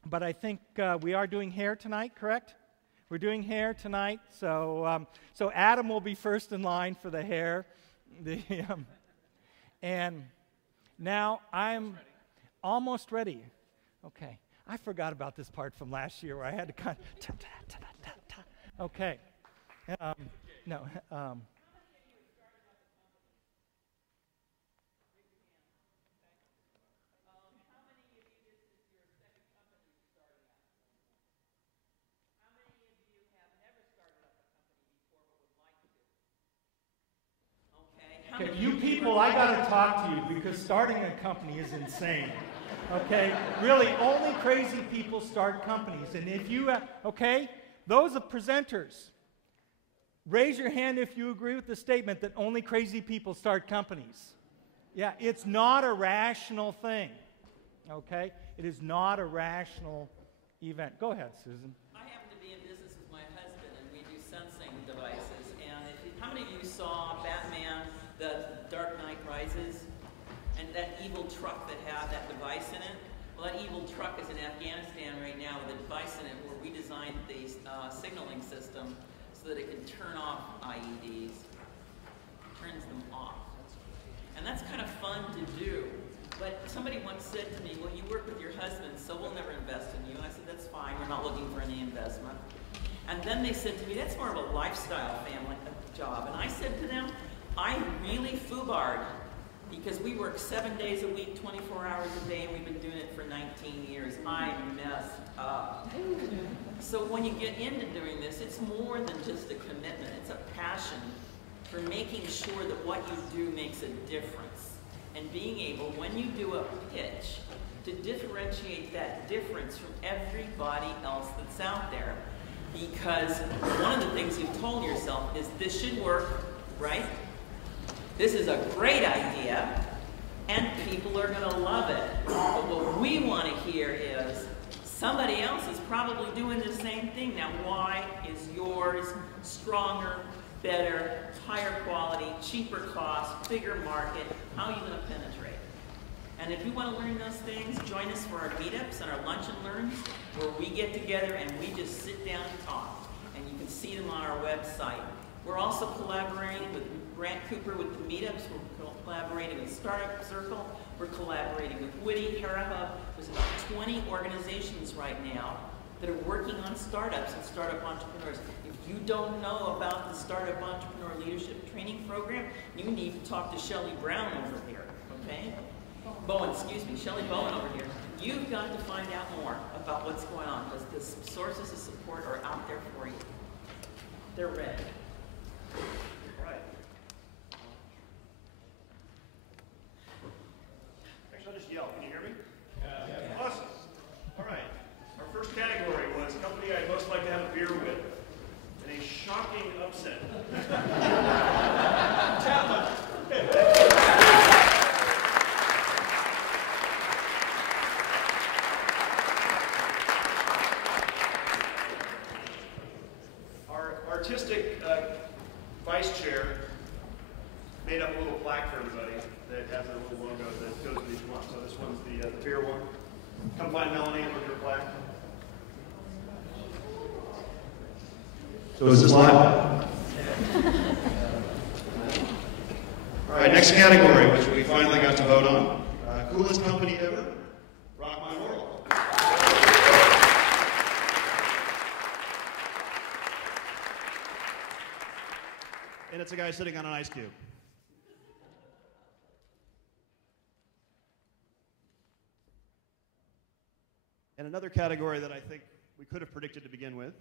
But I think we are doing hair tonight, correct? We're doing hair tonight. So Adam will be first in line for the hair. And Now I'm almost ready. Okay. I forgot about this part from last year where I had to kind of. Okay. No. Okay, you people, I got to talk to you because starting a company is insane. Okay, really, only crazy people start companies. And if you, okay, those are presenters. Raise your hand if you agree with the statement that only crazy people start companies. Yeah, it's not a rational thing. Okay, it is not a rational event. Go ahead, Susan. I happen to be in business with my husband, and we do sensing devices. And how many of you saw Batman, The Dark Knight Rises, and that evil truck that had that device in it? Well, that evil truck is in Afghanistan right now with a device in it where we designed the signaling system so that it can turn off IEDs, turns them off. And that's kind of fun to do. But somebody once said to me, well, you work with your husband, so we'll never invest in you. And I said, that's fine, we're not looking for any investment. And then they said to me, that's more of a lifestyle family job. And I said to them, I really foobarred because we work 7 days a week, 24 hours a day, and we've been doing it for 19 years. I messed up. So when you get into doing this, it's more than just a commitment. It's a passion for making sure that what you do makes a difference. And being able, when you do a pitch, to differentiate that difference from everybody else that's out there. Because one of the things you've told yourself is this should work, right? This is a great idea, and people are going to love it. But what we want to hear is somebody else is probably doing the same thing. Now, why is yours stronger, better, higher quality, cheaper cost, bigger market? How are you going to penetrate? And if you want to learn those things, join us for our meetups and our lunch and learns, where we get together and we just sit down and talk. And you can see them on our website. We're also collaborating with Grant Cooper with the meetups. We're collaborating with Startup Circle. We're collaborating with Woody, Terahub. There's about 20 organizations right now that are working on startups and startup entrepreneurs. If you don't know about the Startup Entrepreneur Leadership Training Program, you need to talk to Shelley Brown over here, okay? Shelley Bowen over here. You've got to find out more about what's going on because the sources of support are out there for you. They're ready. All right. Actually, I'll just yell. Can you hear me? Yeah. Awesome. All right. Our first category was company I'd most like to have a beer with. And a shocking upset. Our artistic vice chair made up a little plaque for everybody that has a little logo that goes with each one. So this one's the beer one. Come find Melanie with your plaque. So is this live? All right, next category, which we finally got to vote on. Coolest company ever, Rock My World. And it's a guy sitting on an ice cube. And another category that I think we could have predicted to begin with.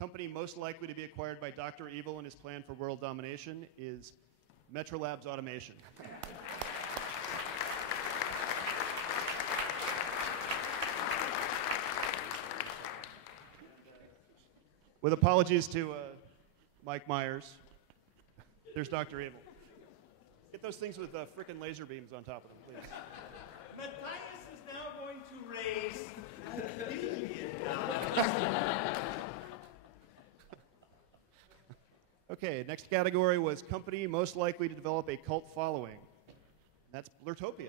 Company most likely to be acquired by Dr. Evil and his plan for world domination is Metro Labs Automation. With apologies to Mike Myers, there's Dr. Evil. Get those things with frickin' laser beams on top of them, please. Matthias is now going to raise Okay, next category was company most likely to develop a cult following. That's Blurtopia.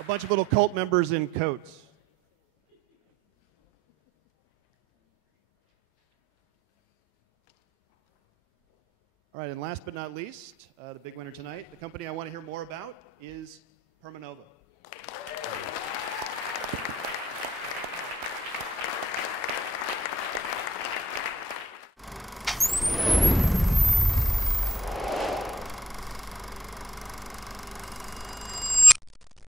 A bunch of little cult members in coats. right, and last but not least, the big winner tonight, the company I want to hear more about is Permanova.